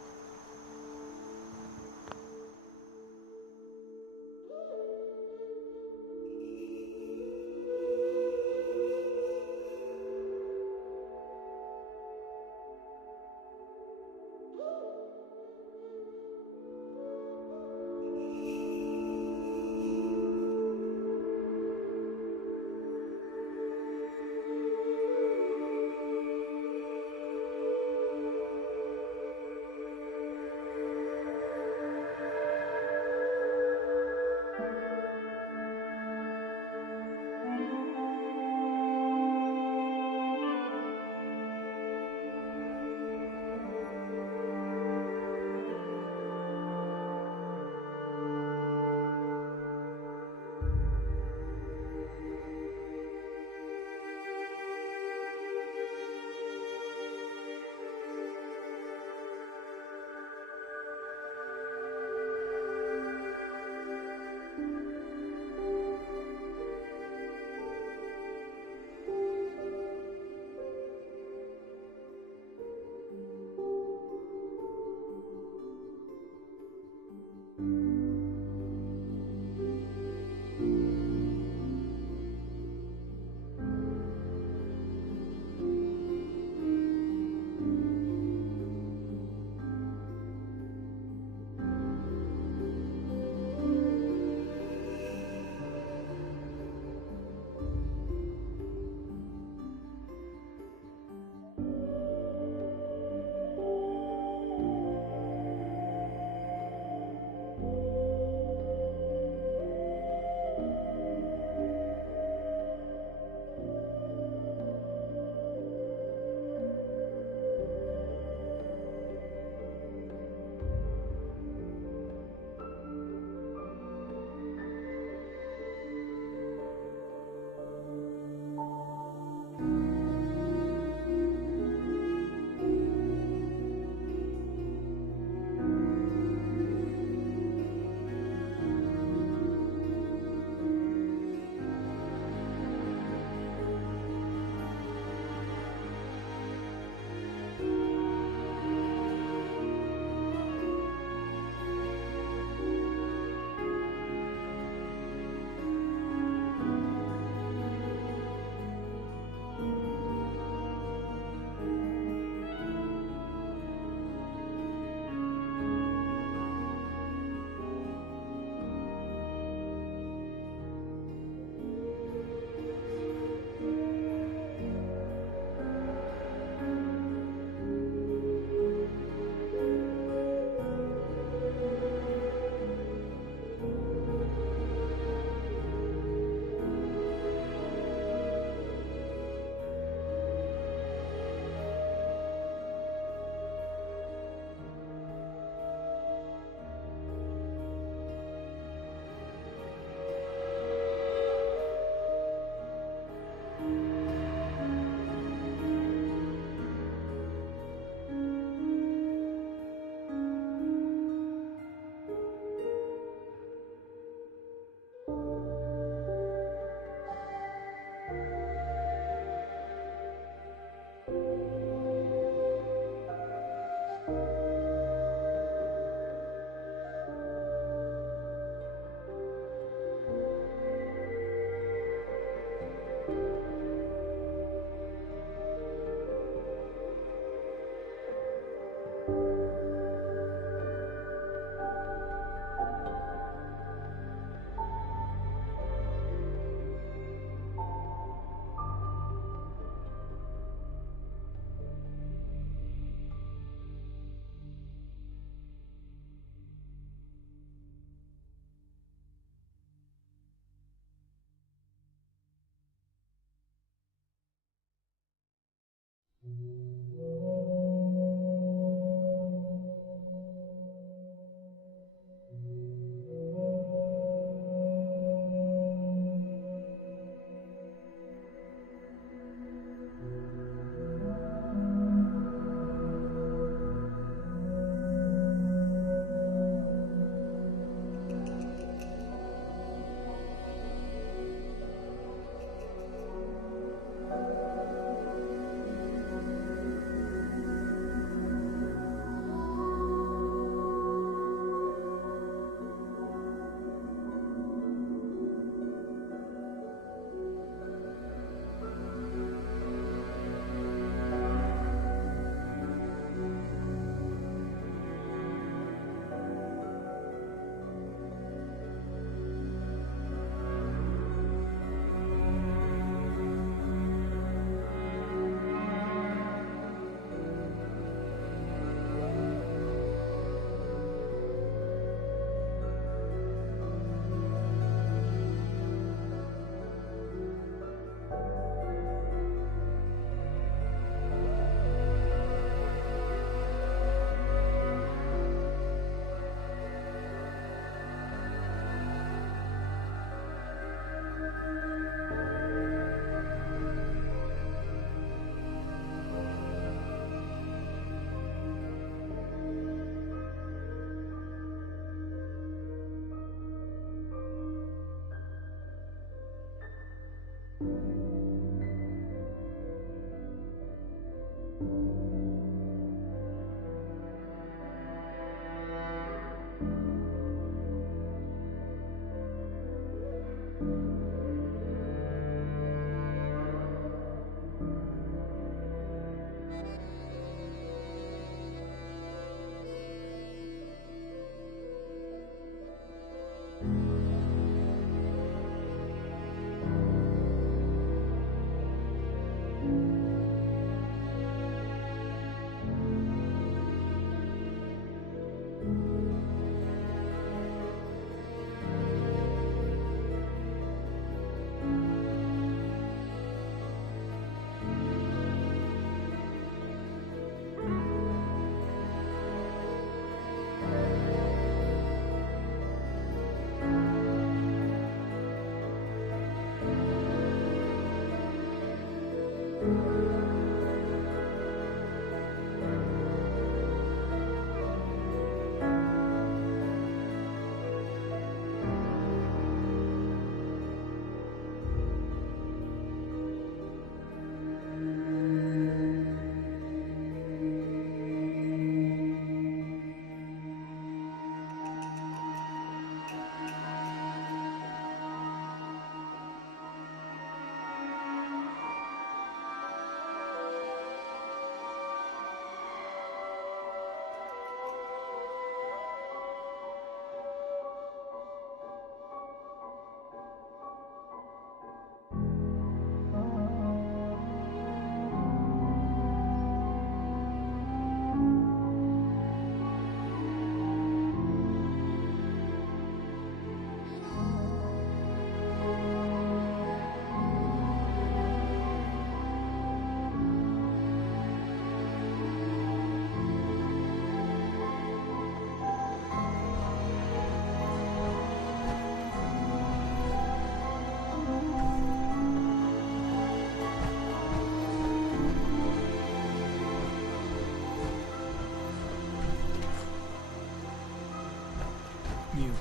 You...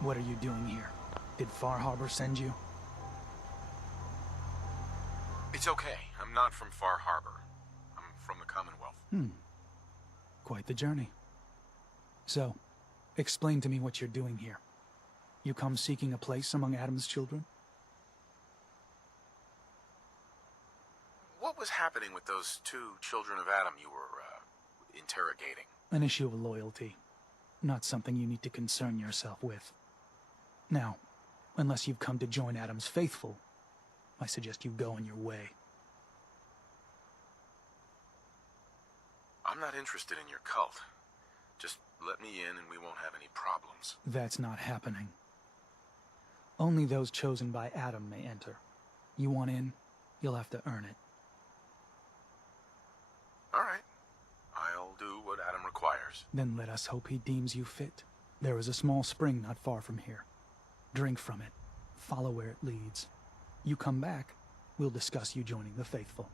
what are you doing here? Did Far Harbor send you? It's okay. I'm not from Far Harbor. I'm from the Commonwealth. Quite the journey. So, explain to me what you're doing here. You come seeking a place among Adam's children? What was happening with those two children of Adam you were, interrogating? An issue of loyalty. Not something you need to concern yourself with. Now, unless you've come to join Adam's faithful, I suggest you go on your way. I'm not interested in your cult. Just let me in and we won't have any problems. That's not happening. I'm not interested in your cult. Just let me in and we won't have any problems. That's not happening. Only those chosen by Adam may enter. You want in, you'll have to earn it. All right. I'll do what Adam requires. Then let us hope he deems you fit. There is a small spring not far from here. Drink from it. Follow where it leads. You come back, we'll discuss you joining the faithful.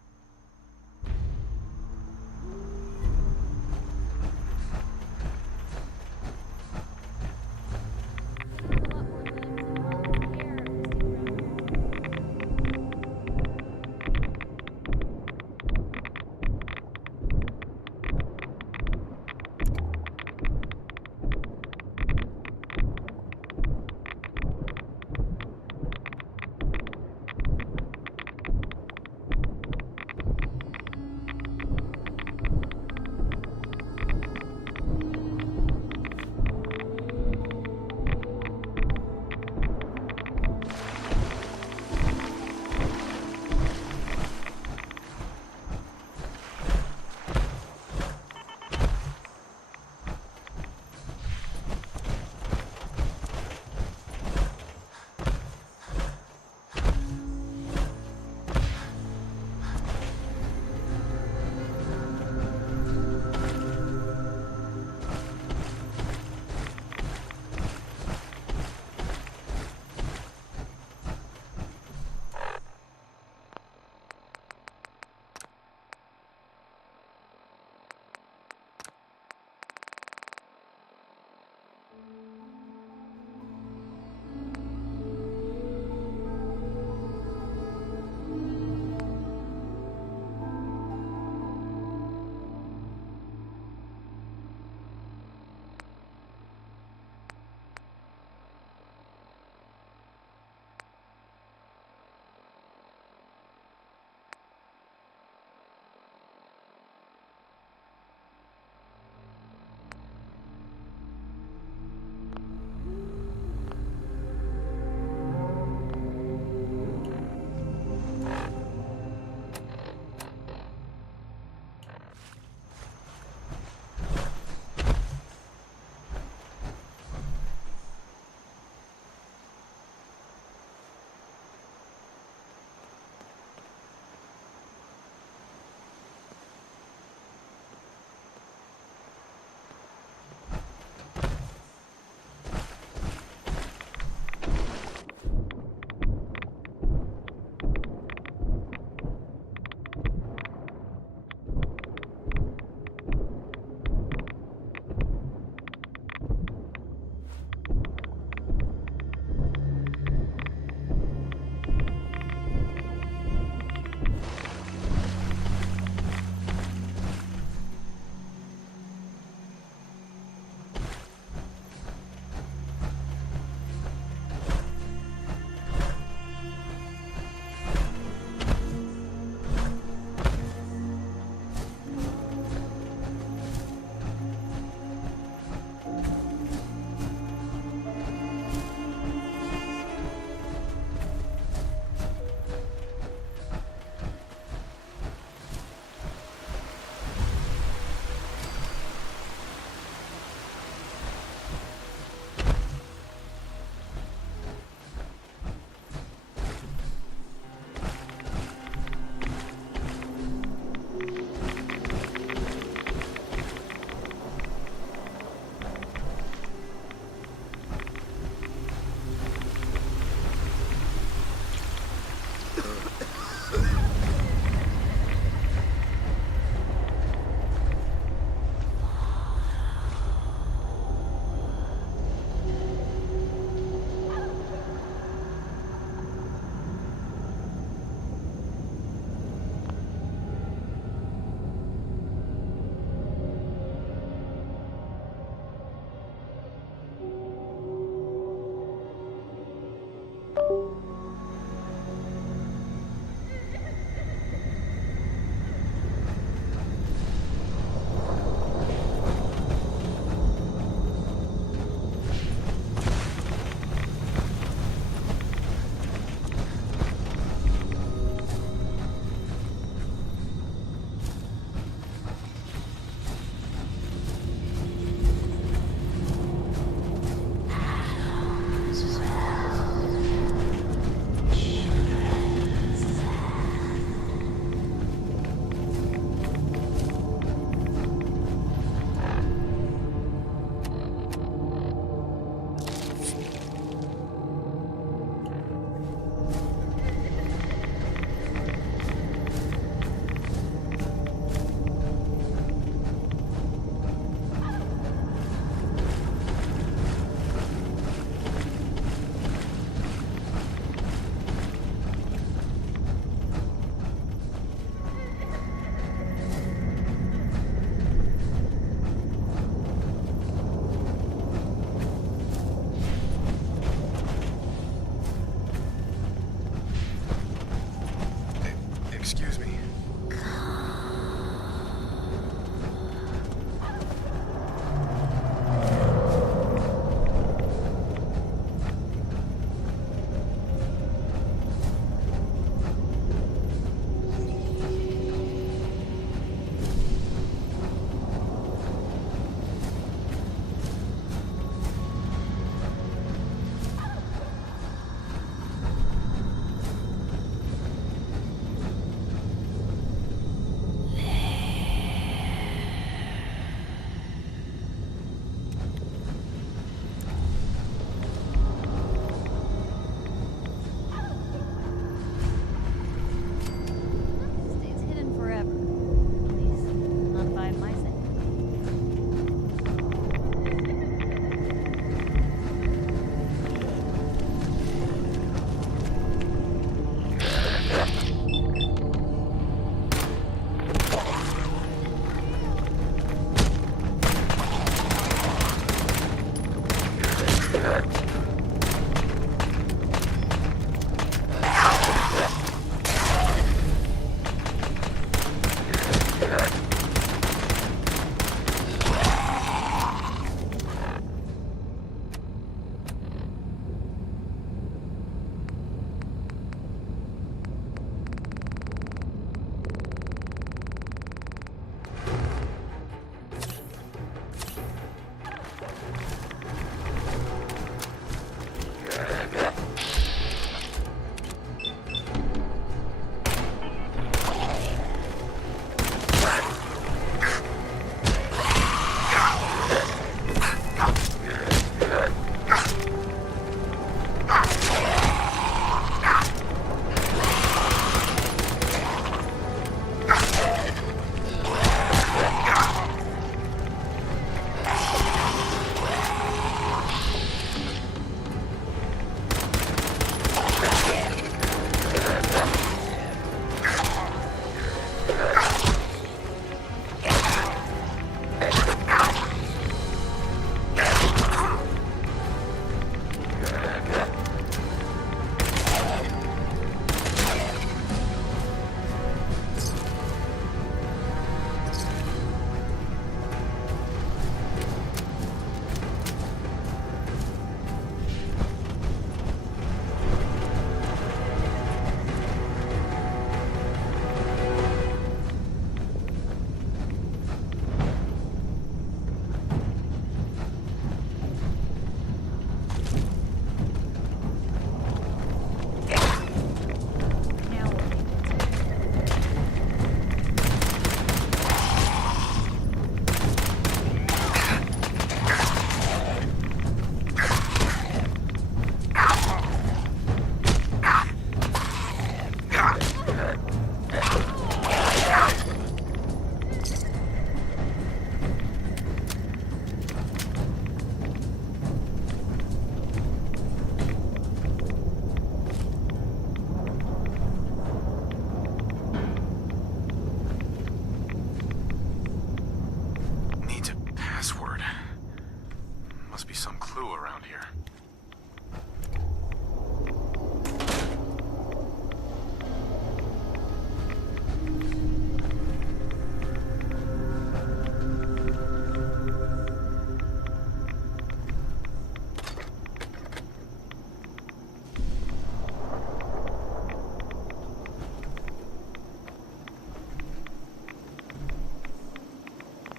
around here.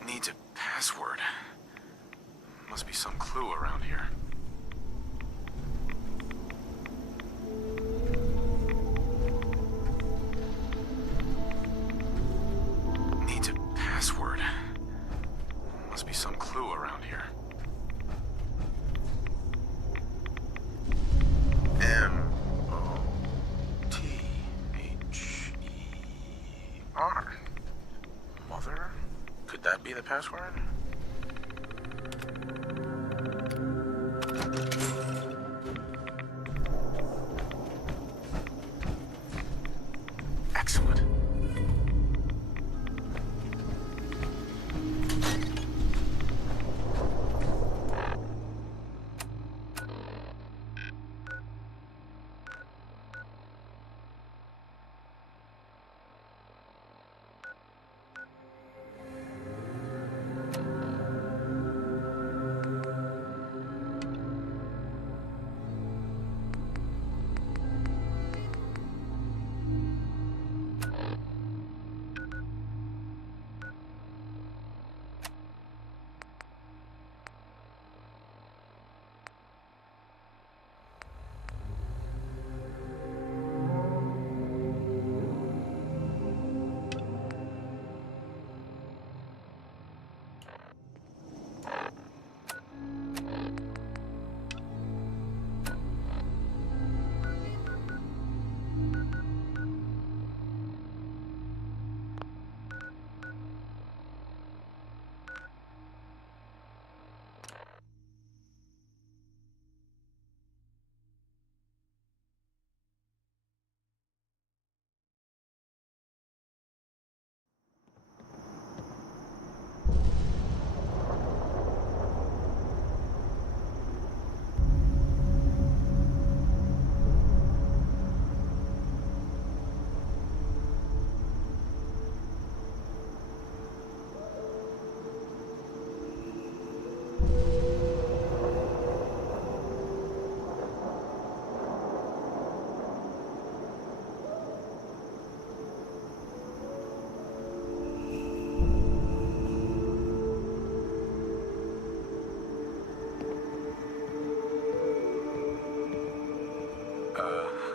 Needs a password. Must be some clue around here. Needs a password. Must be some clue around here. M-O-T-H-E-R. Mother? Could that be the password? Excellent.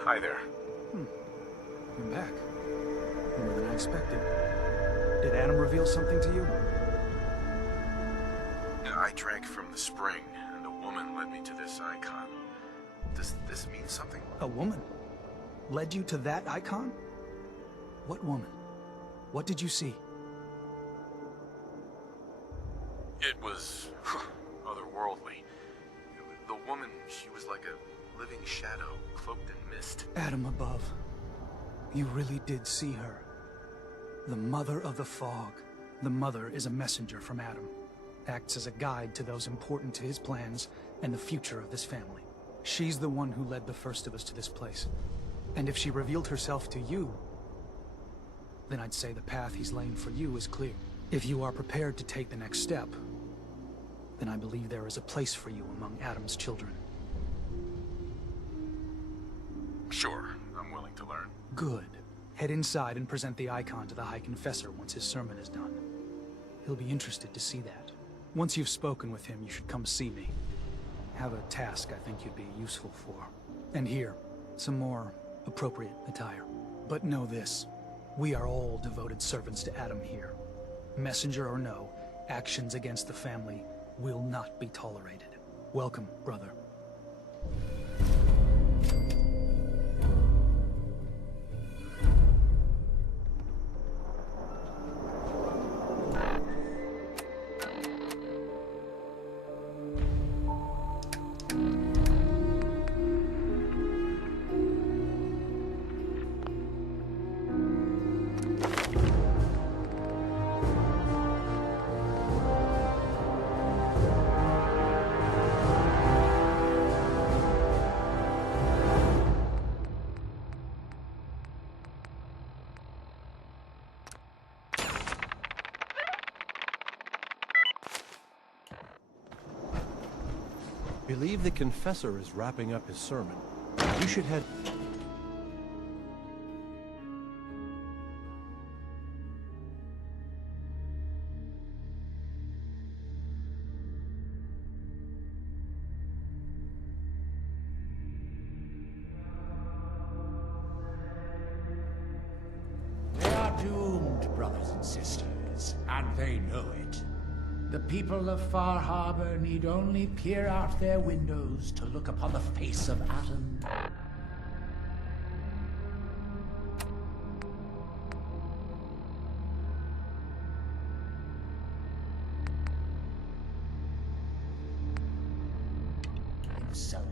Hi there. You're back. More than I expected. Did Adam reveal something to you? I drank from the spring, and a woman led me to this icon. Does this mean something? A woman? Led you to that icon? What woman? What did you see? It was otherworldly. The woman, she was like a living shadow, cloaked in mist. Adam above. You really did see her. The Mother of the Fog. The Mother is a messenger from Adam. Acts as a guide to those important to his plans and the future of this family. She's the one who led the first of us to this place. And if she revealed herself to you, then I'd say the path he's laying for you is clear. If you are prepared to take the next step, then I believe there is a place for you among Adam's children. Sure, I'm willing to learn. Good. Head inside and present the icon to the High Confessor once his sermon is done. He'll be interested to see that. Once you've spoken with him, you should come see me. Have a task I think you'd be useful for. And here, some more appropriate attire. But know this, we are all devoted servants to Adam here. Messenger or no, actions against the family will not be tolerated. Welcome, brother. believe the confessor is wrapping up his sermon. You should head... They are doomed, brothers and sisters, and they know it. The people of Far Harbor need only peer out their windows to look upon the face of Adam. Himself,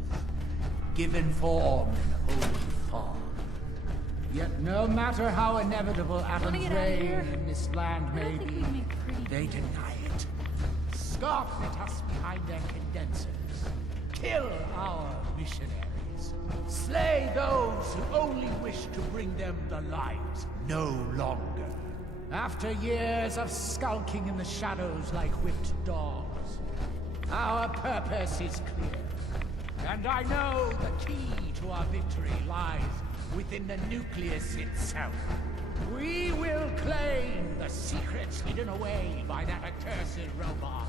given form in holy fog. Yet no matter how inevitable Adam's reign in this land may be, they deny it. Scoff at us behind their condensers. Kill our missionaries. Slay those who only wish to bring them the light no longer. After years of skulking in the shadows like whipped dogs, our purpose is clear. And I know the key to our victory lies within the nucleus itself. We will claim the secrets hidden away by that accursed robot.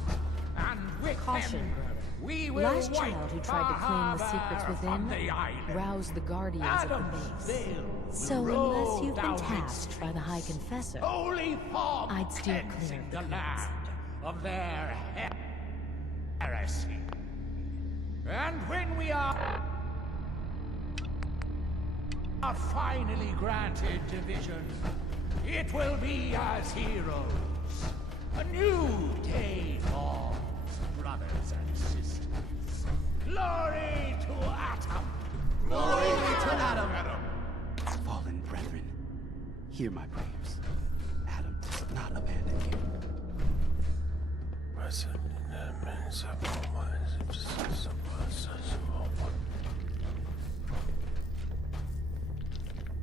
And with Caution, them, brother. we will Last child who tried to claim the secrets within roused the guardians at the base. So unless you've been tasked by the High Confessor, I'd steer clear of the land of their heresy. And when we are finally granted division, it will be as heroes. A new day dawns, brothers and sisters. Glory to Atom! Glory to Adam! Fallen brethren, hear my prayers. Adam does not abandon you.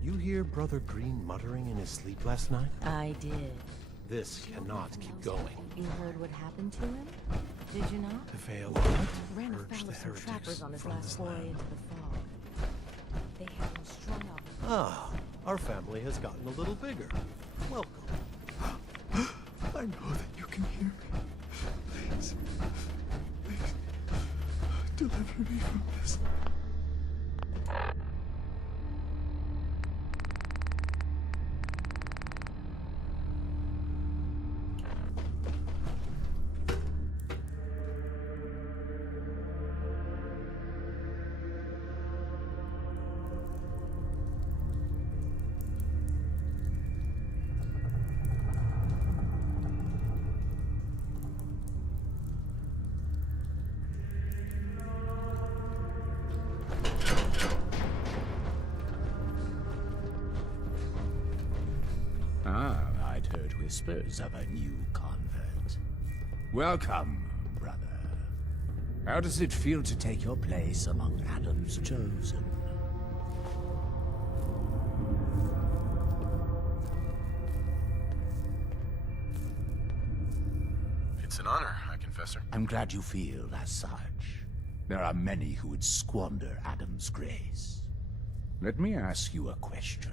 You hear Brother Green muttering in his sleep last night? I did. This cannot keep going. You heard what happened to him? Did you not? The veil Ran purged afoul the of some heretics trappers on his from last this foray land. into the fog. They had him strung up. Ah, our family has gotten a little bigger. Welcome. I know that you can hear me. Please. Please. Deliver me from this. Ah, I'd heard whispers of a new convert. Welcome, brother. How does it feel to take your place among Adam's chosen? It's an honor, High Confessor. I'm glad you feel as such. There are many who would squander Adam's grace. Let me ask you a question.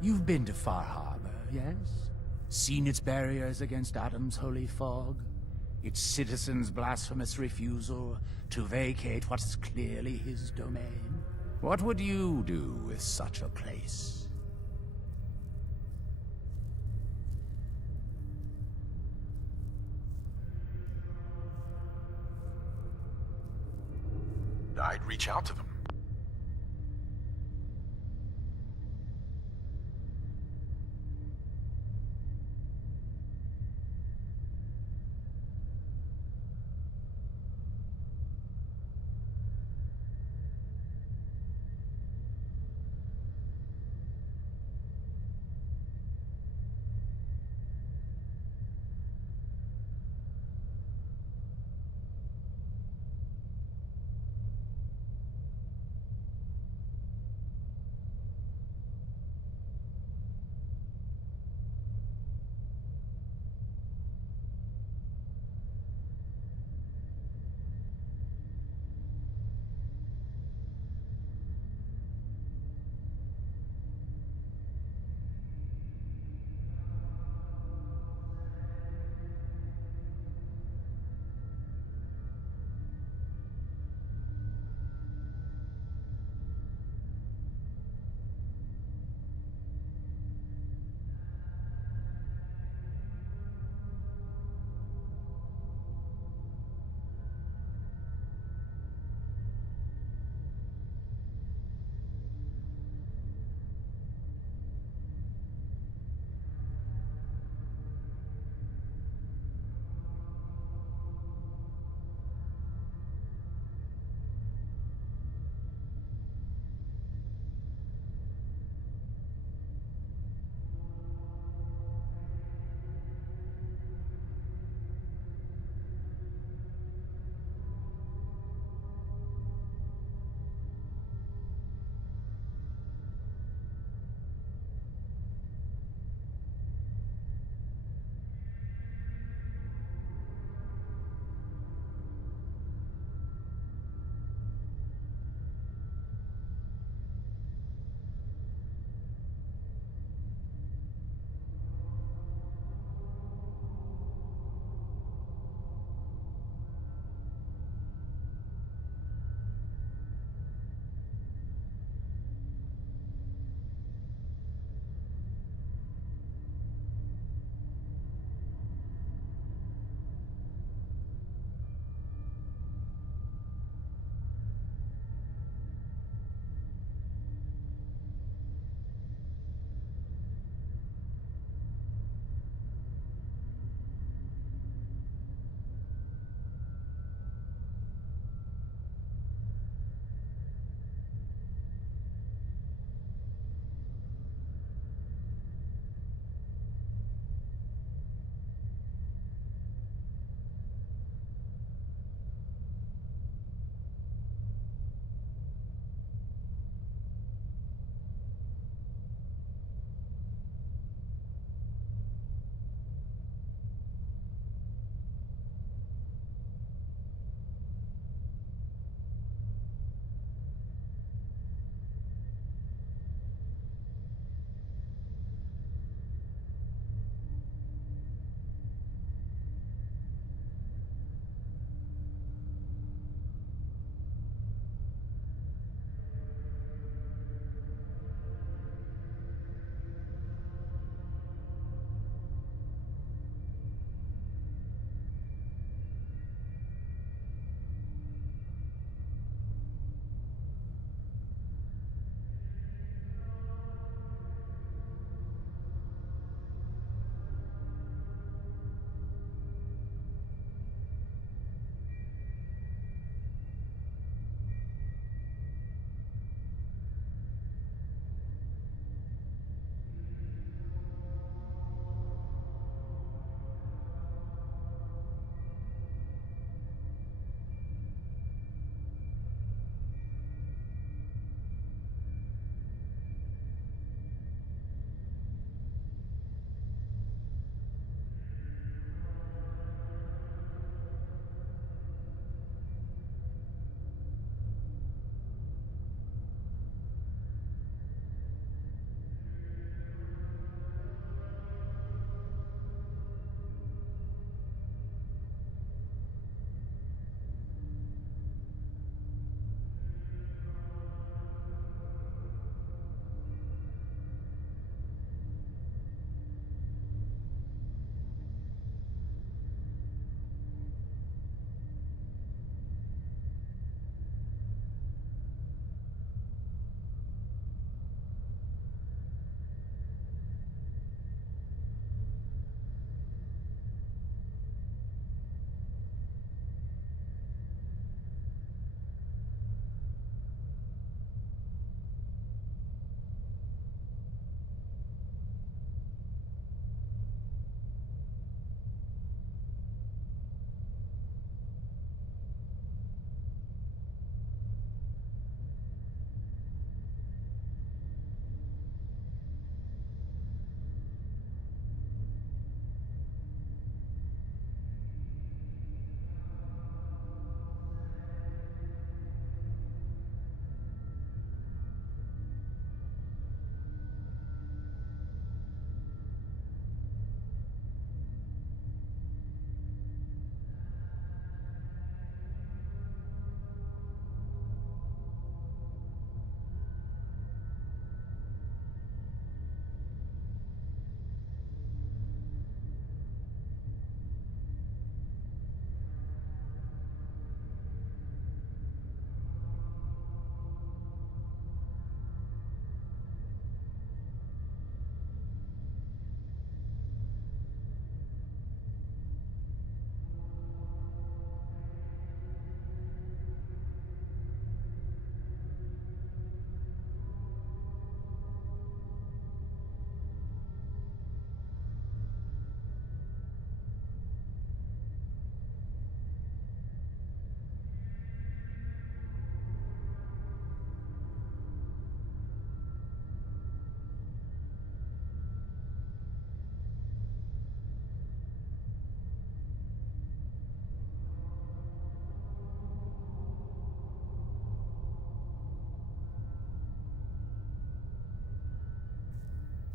You've been to Far Harbor, yes? Seen its barriers against Adam's holy fog? Its citizens' blasphemous refusal to vacate what is clearly his domain? What would you do with such a place? I'd reach out to them.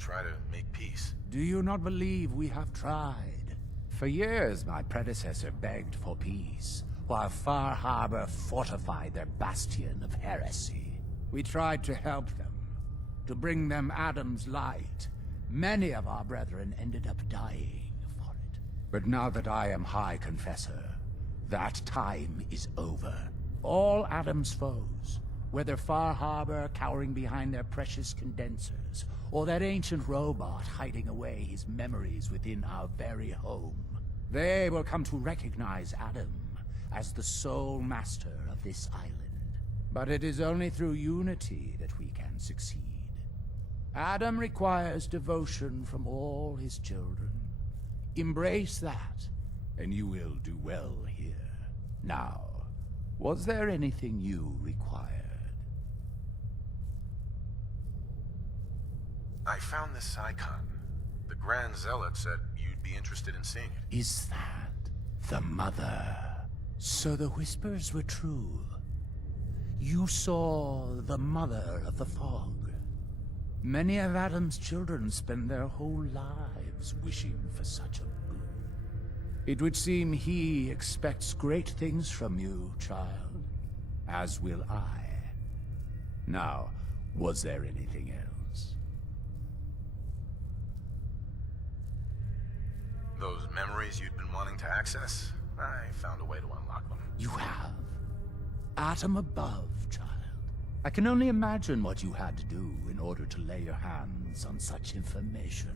try to make peace. Do you not believe we have tried? For years, my predecessor begged for peace, while Far Harbor fortified their bastion of heresy. We tried to help them, to bring them Adam's light. Many of our brethren ended up dying for it. But now that I am High Confessor, that time is over. All Adam's foes, whether Far Harbor cowering behind their precious condensers, or that ancient robot hiding away his memories within our very home, they will come to recognize Adam as the sole master of this island. But it is only through unity that we can succeed. Adam requires devotion from all his children. Embrace that, and you will do well here. Now, was there anything you required? I found this icon. The Grand Zealot said you'd be interested in seeing it. Is that the Mother? So the whispers were true. You saw the Mother of the Fog. Many of Adam's children spend their whole lives wishing for such a boon. It would seem he expects great things from you, child. As will I. Now, was there anything else? Those memories you'd been wanting to access? I found a way to unlock them. You have? Atom above, child. I can only imagine what you had to do in order to lay your hands on such information.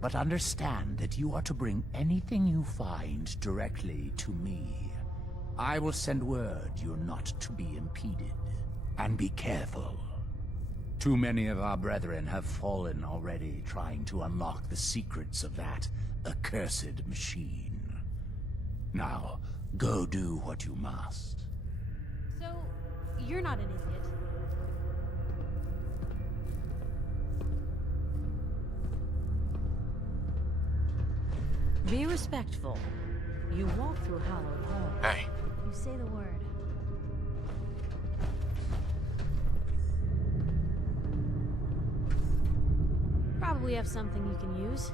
But understand that you are to bring anything you find directly to me. I will send word you're not to be impeded. And be careful. Too many of our brethren have fallen already trying to unlock the secrets of that accursed machine. Now, go do what you must. So, you're not an idiot. Be respectful. You walk through hallowed halls. Hey. You say the word. Probably have something you can use.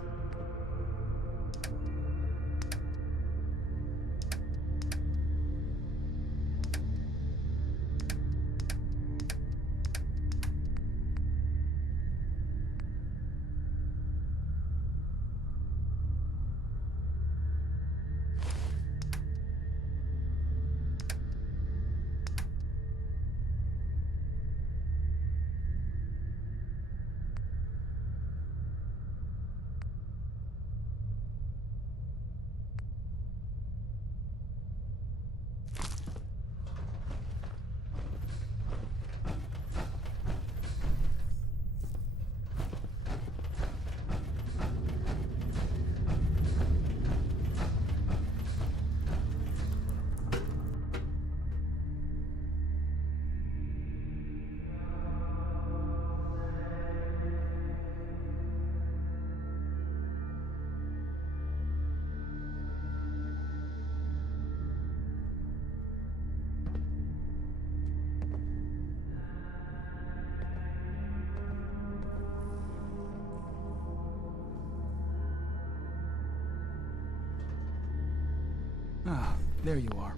Ah, there you are.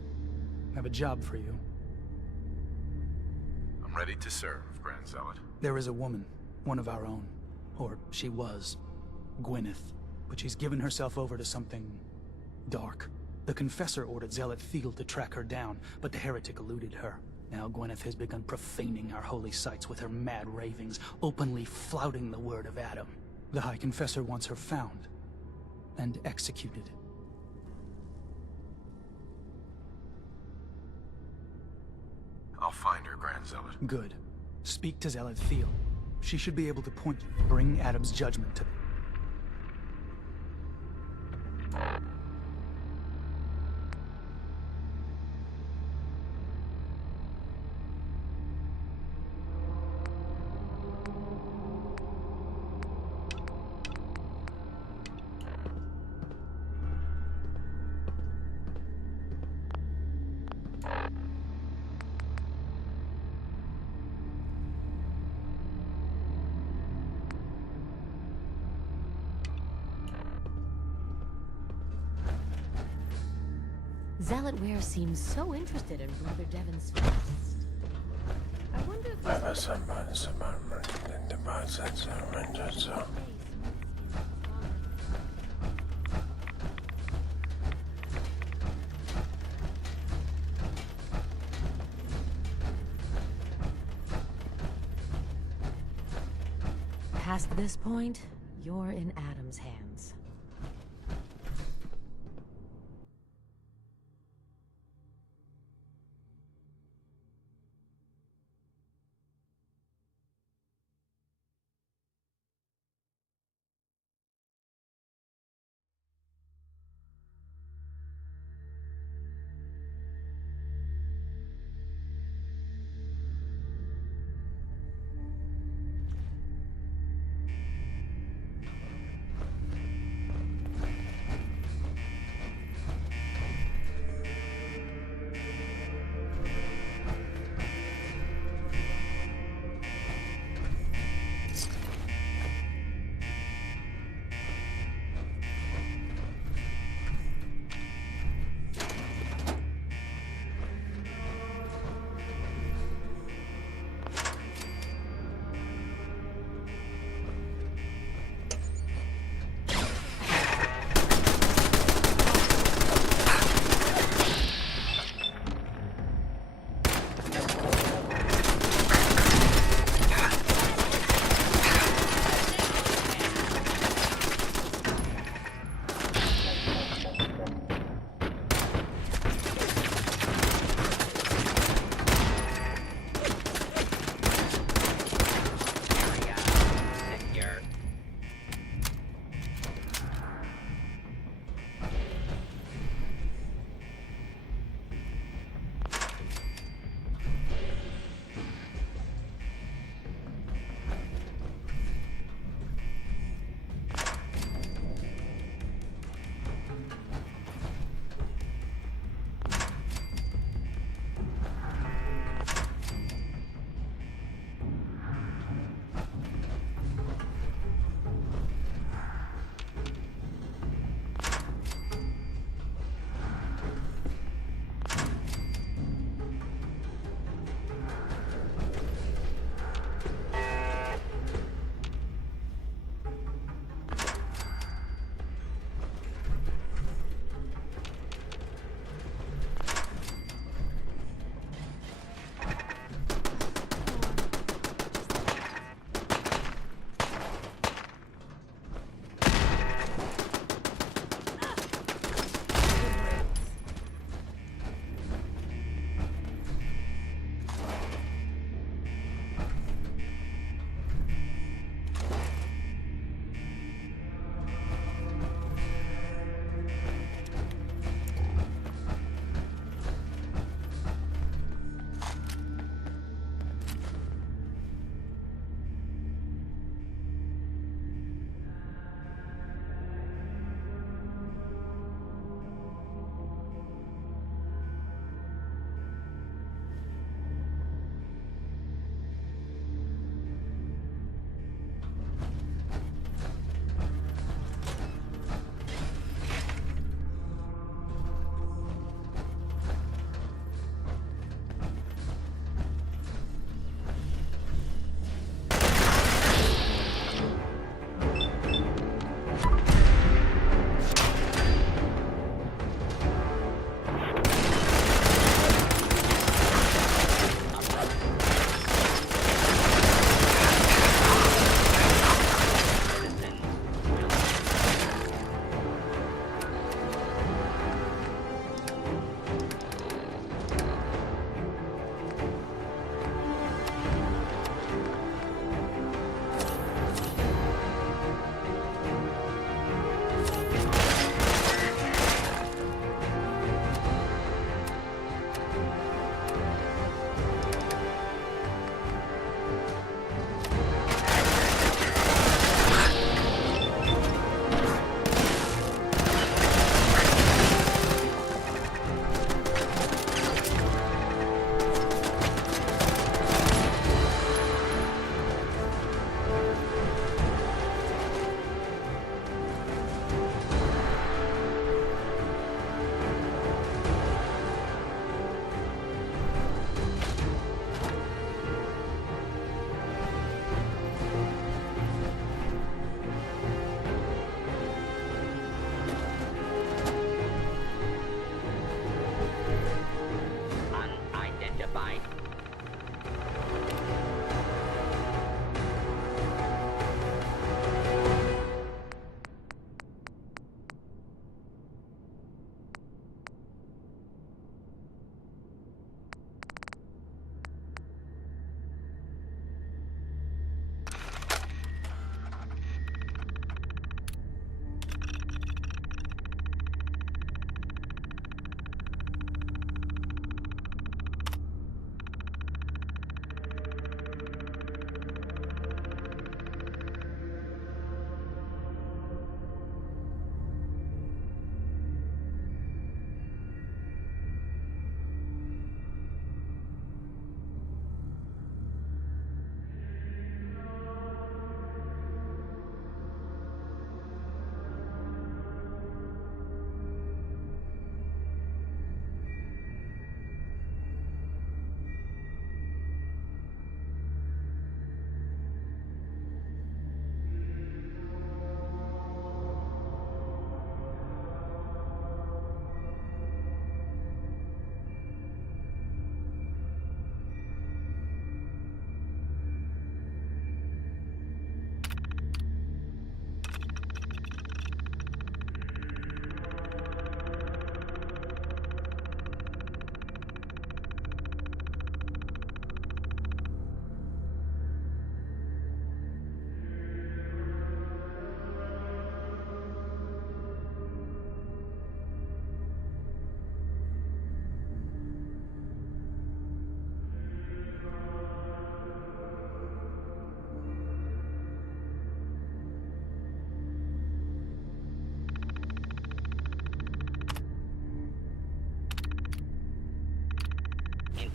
I have a job for you. I'm ready to serve, Grand Zealot. There is a woman, one of our own. Or she was. Gwyneth. But she's given herself over to something dark. The Confessor ordered Zealot Field to track her down, but the heretic eluded her. Now Gwyneth has begun profaning our holy sites with her mad ravings, openly flouting the word of Adam. The High Confessor wants her found and executed. I'll find her, Grand Zealot. Good. Speak to Zealot Field. She should be able to point you. Bring Adam's judgment to them. Zealot Ware seems so interested in Brother Devon's fast. I wonder if past this point, you're in Adam's hands.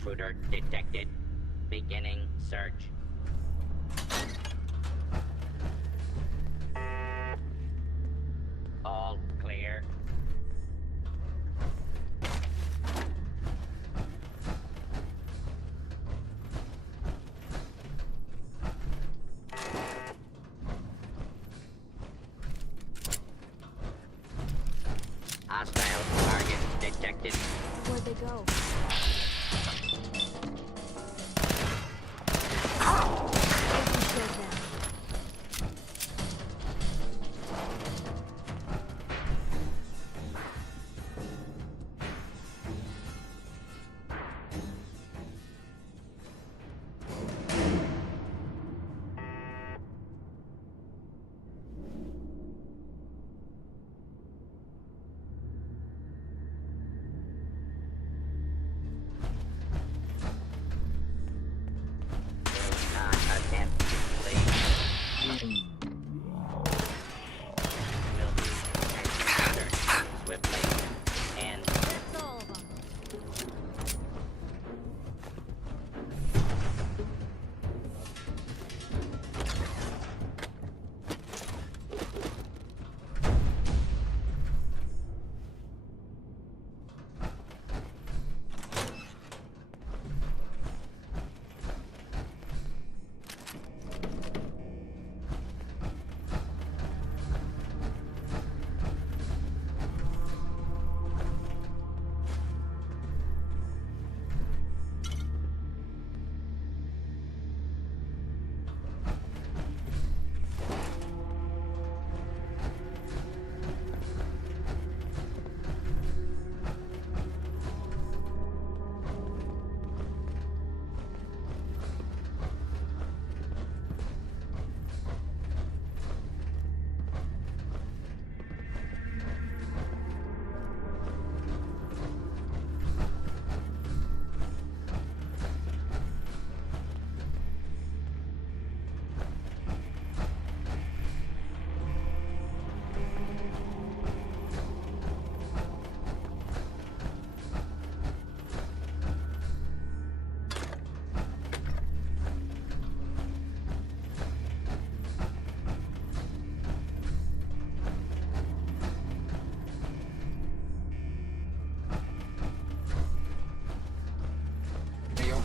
Intruder detected. Beginning search. All clear. Hostile target detected. Where'd they go?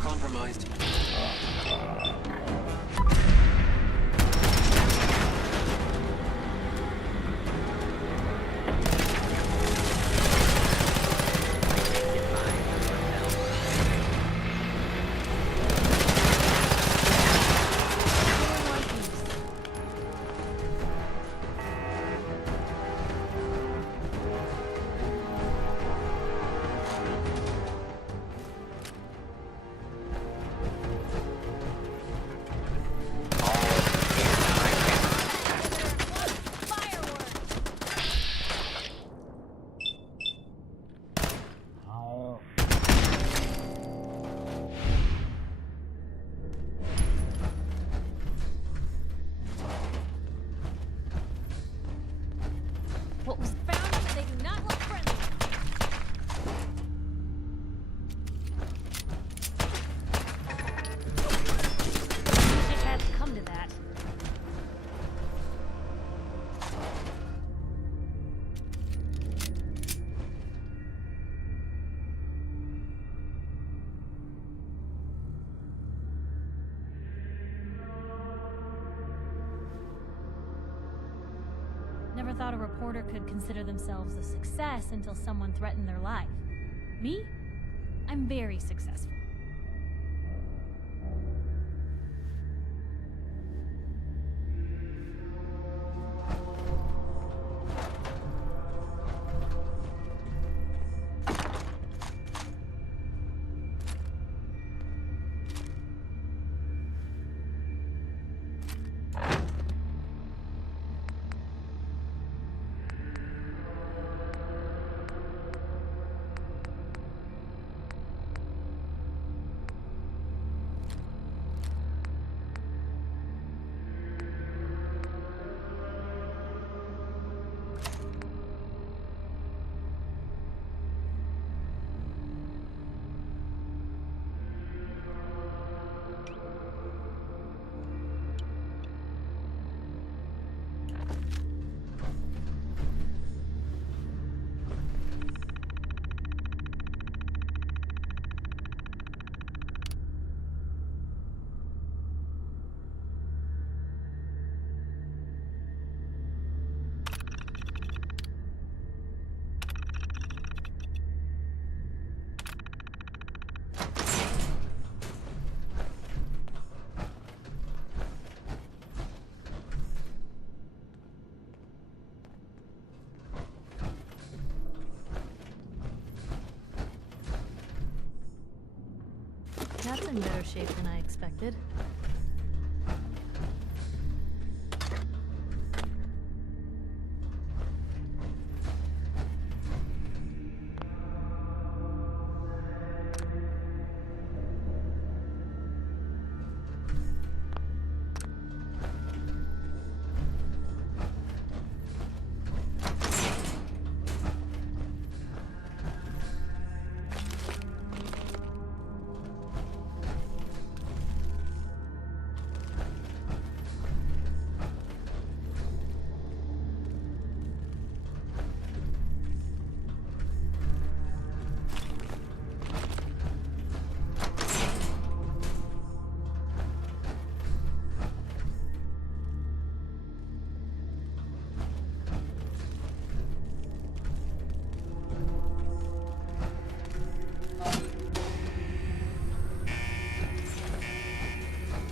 Compromised. What was found that they do not look friendly. Wish it had come to that. Never thought a reporter could consider themselves a success until someone threatened their life. Me? I'm very successful. That's in better shape than I expected.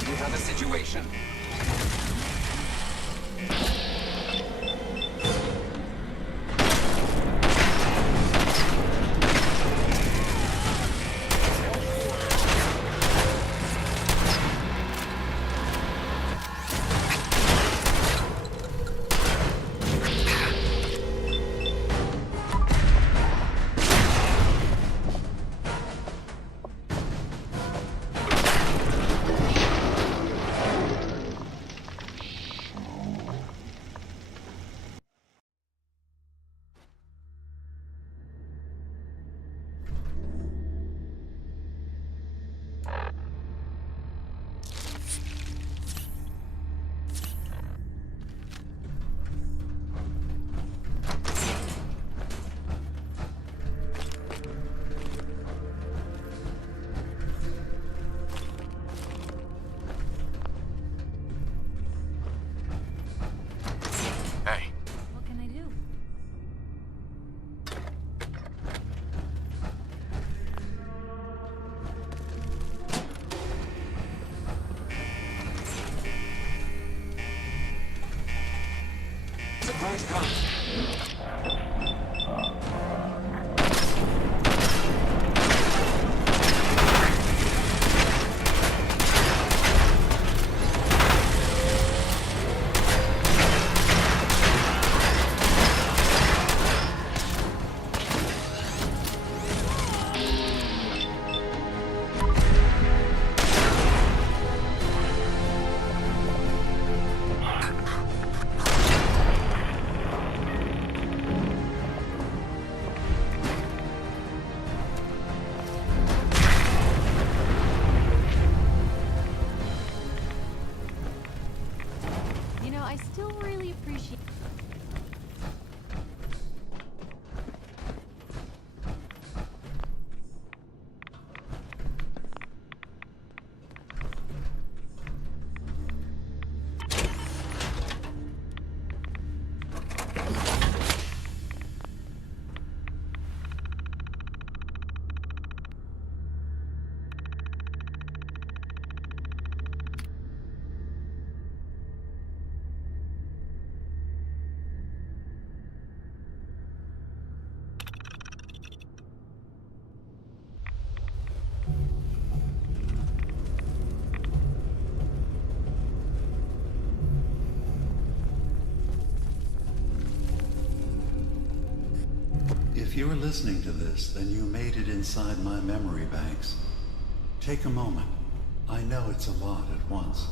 We have a situation. Hey. What can I do? Surprise comes. You know, I still really appreciate... If you're listening to this, then you made it inside my memory banks. Take a moment. I know it's a lot at once.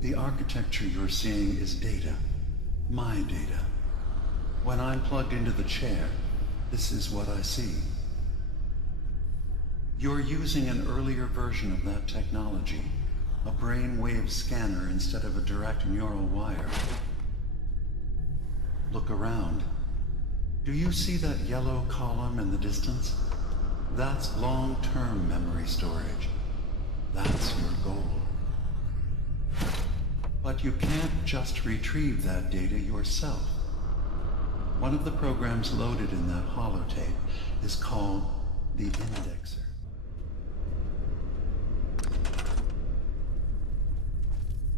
The architecture you're seeing is data. My data. When I'm plugged into the chair, this is what I see. You're using an earlier version of that technology, a brainwave scanner instead of a direct neural wire. Look around. Do you see that yellow column in the distance? That's long-term memory storage. That's your goal. But you can't just retrieve that data yourself. One of the programs loaded in that holotape is called the Indexer.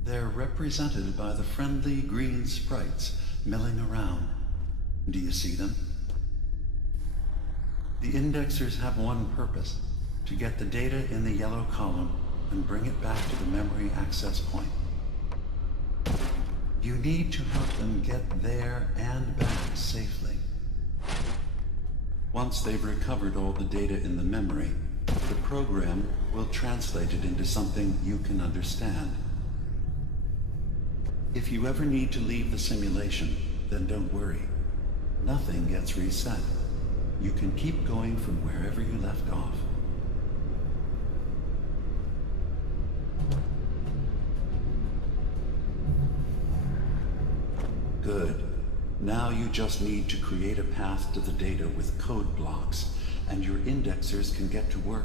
They're represented by the friendly green sprites milling around. Do you see them? The indexers have one purpose: to get the data in the yellow column and bring it back to the memory access point. You need to help them get there and back safely. Once they've recovered all the data in the memory, the program will translate it into something you can understand. If you ever need to leave the simulation, then don't worry. Nothing gets reset. You can keep going from wherever you left off. Good. Now you just need to create a path to the data with code blocks, and your indexers can get to work.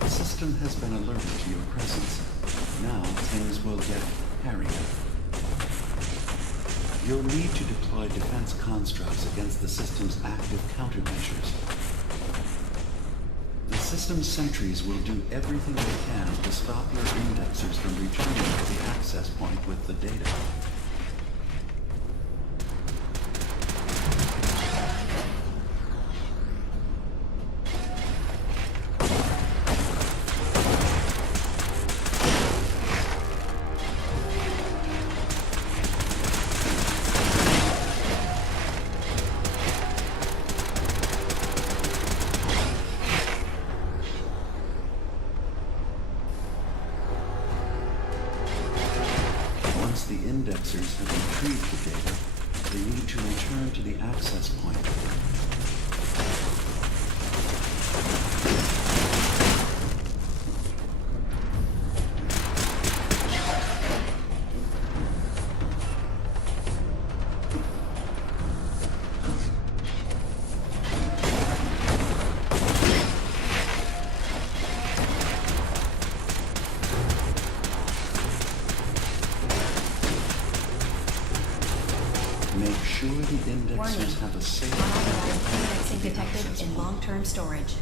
The system has been alerted to your presence. Now things will get hairier. You'll need to deploy defense constructs against the system's active countermeasures. The system's sentries will do everything they can to stop your indexers from returning to the access point with the data. The indexers have retrieved the data. They need to return to the access point. Make sure the indexers have a safe Indexing detected in long-term storage.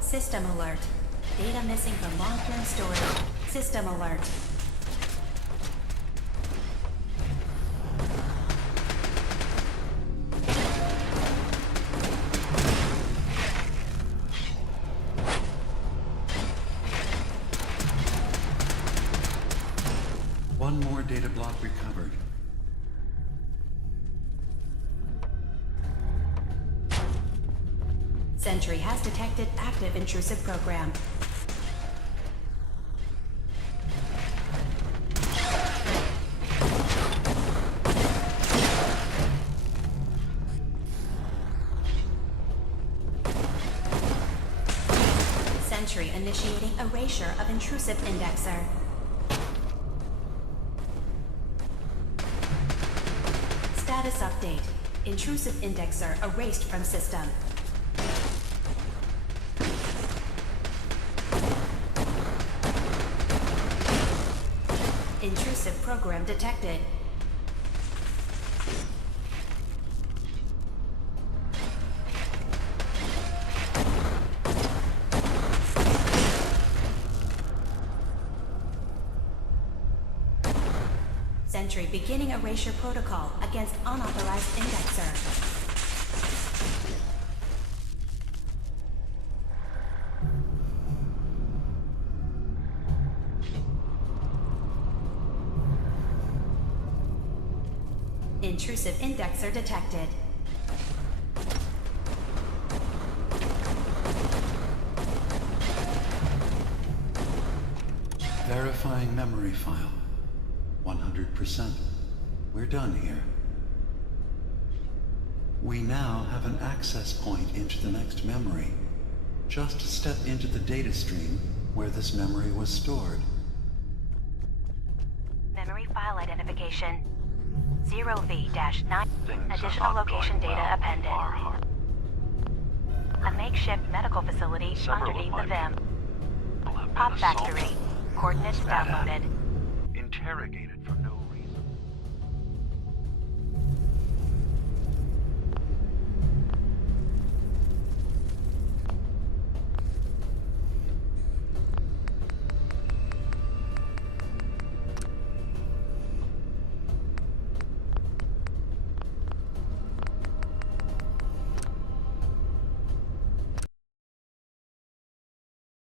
System alert. Data missing from long-term storage. System alert. One more data block recovered. Sentry has detected active intrusive program. Sentry initiating erasure of intrusive indexer. Status update. Intrusive indexer erased from system. Intrusive program detected. Sentry beginning erasure protocol against unauthorized indexer. Intrusive indexer detected. Verifying memory file. 100%. We're done here. We now have an access point into the next memory. Just step into the data stream where this memory was stored. Memory file identification 0V-9. Additional location data appended. A makeshift medical facility underneath the VIM. Pop factory. Coordinates downloaded. Interrogated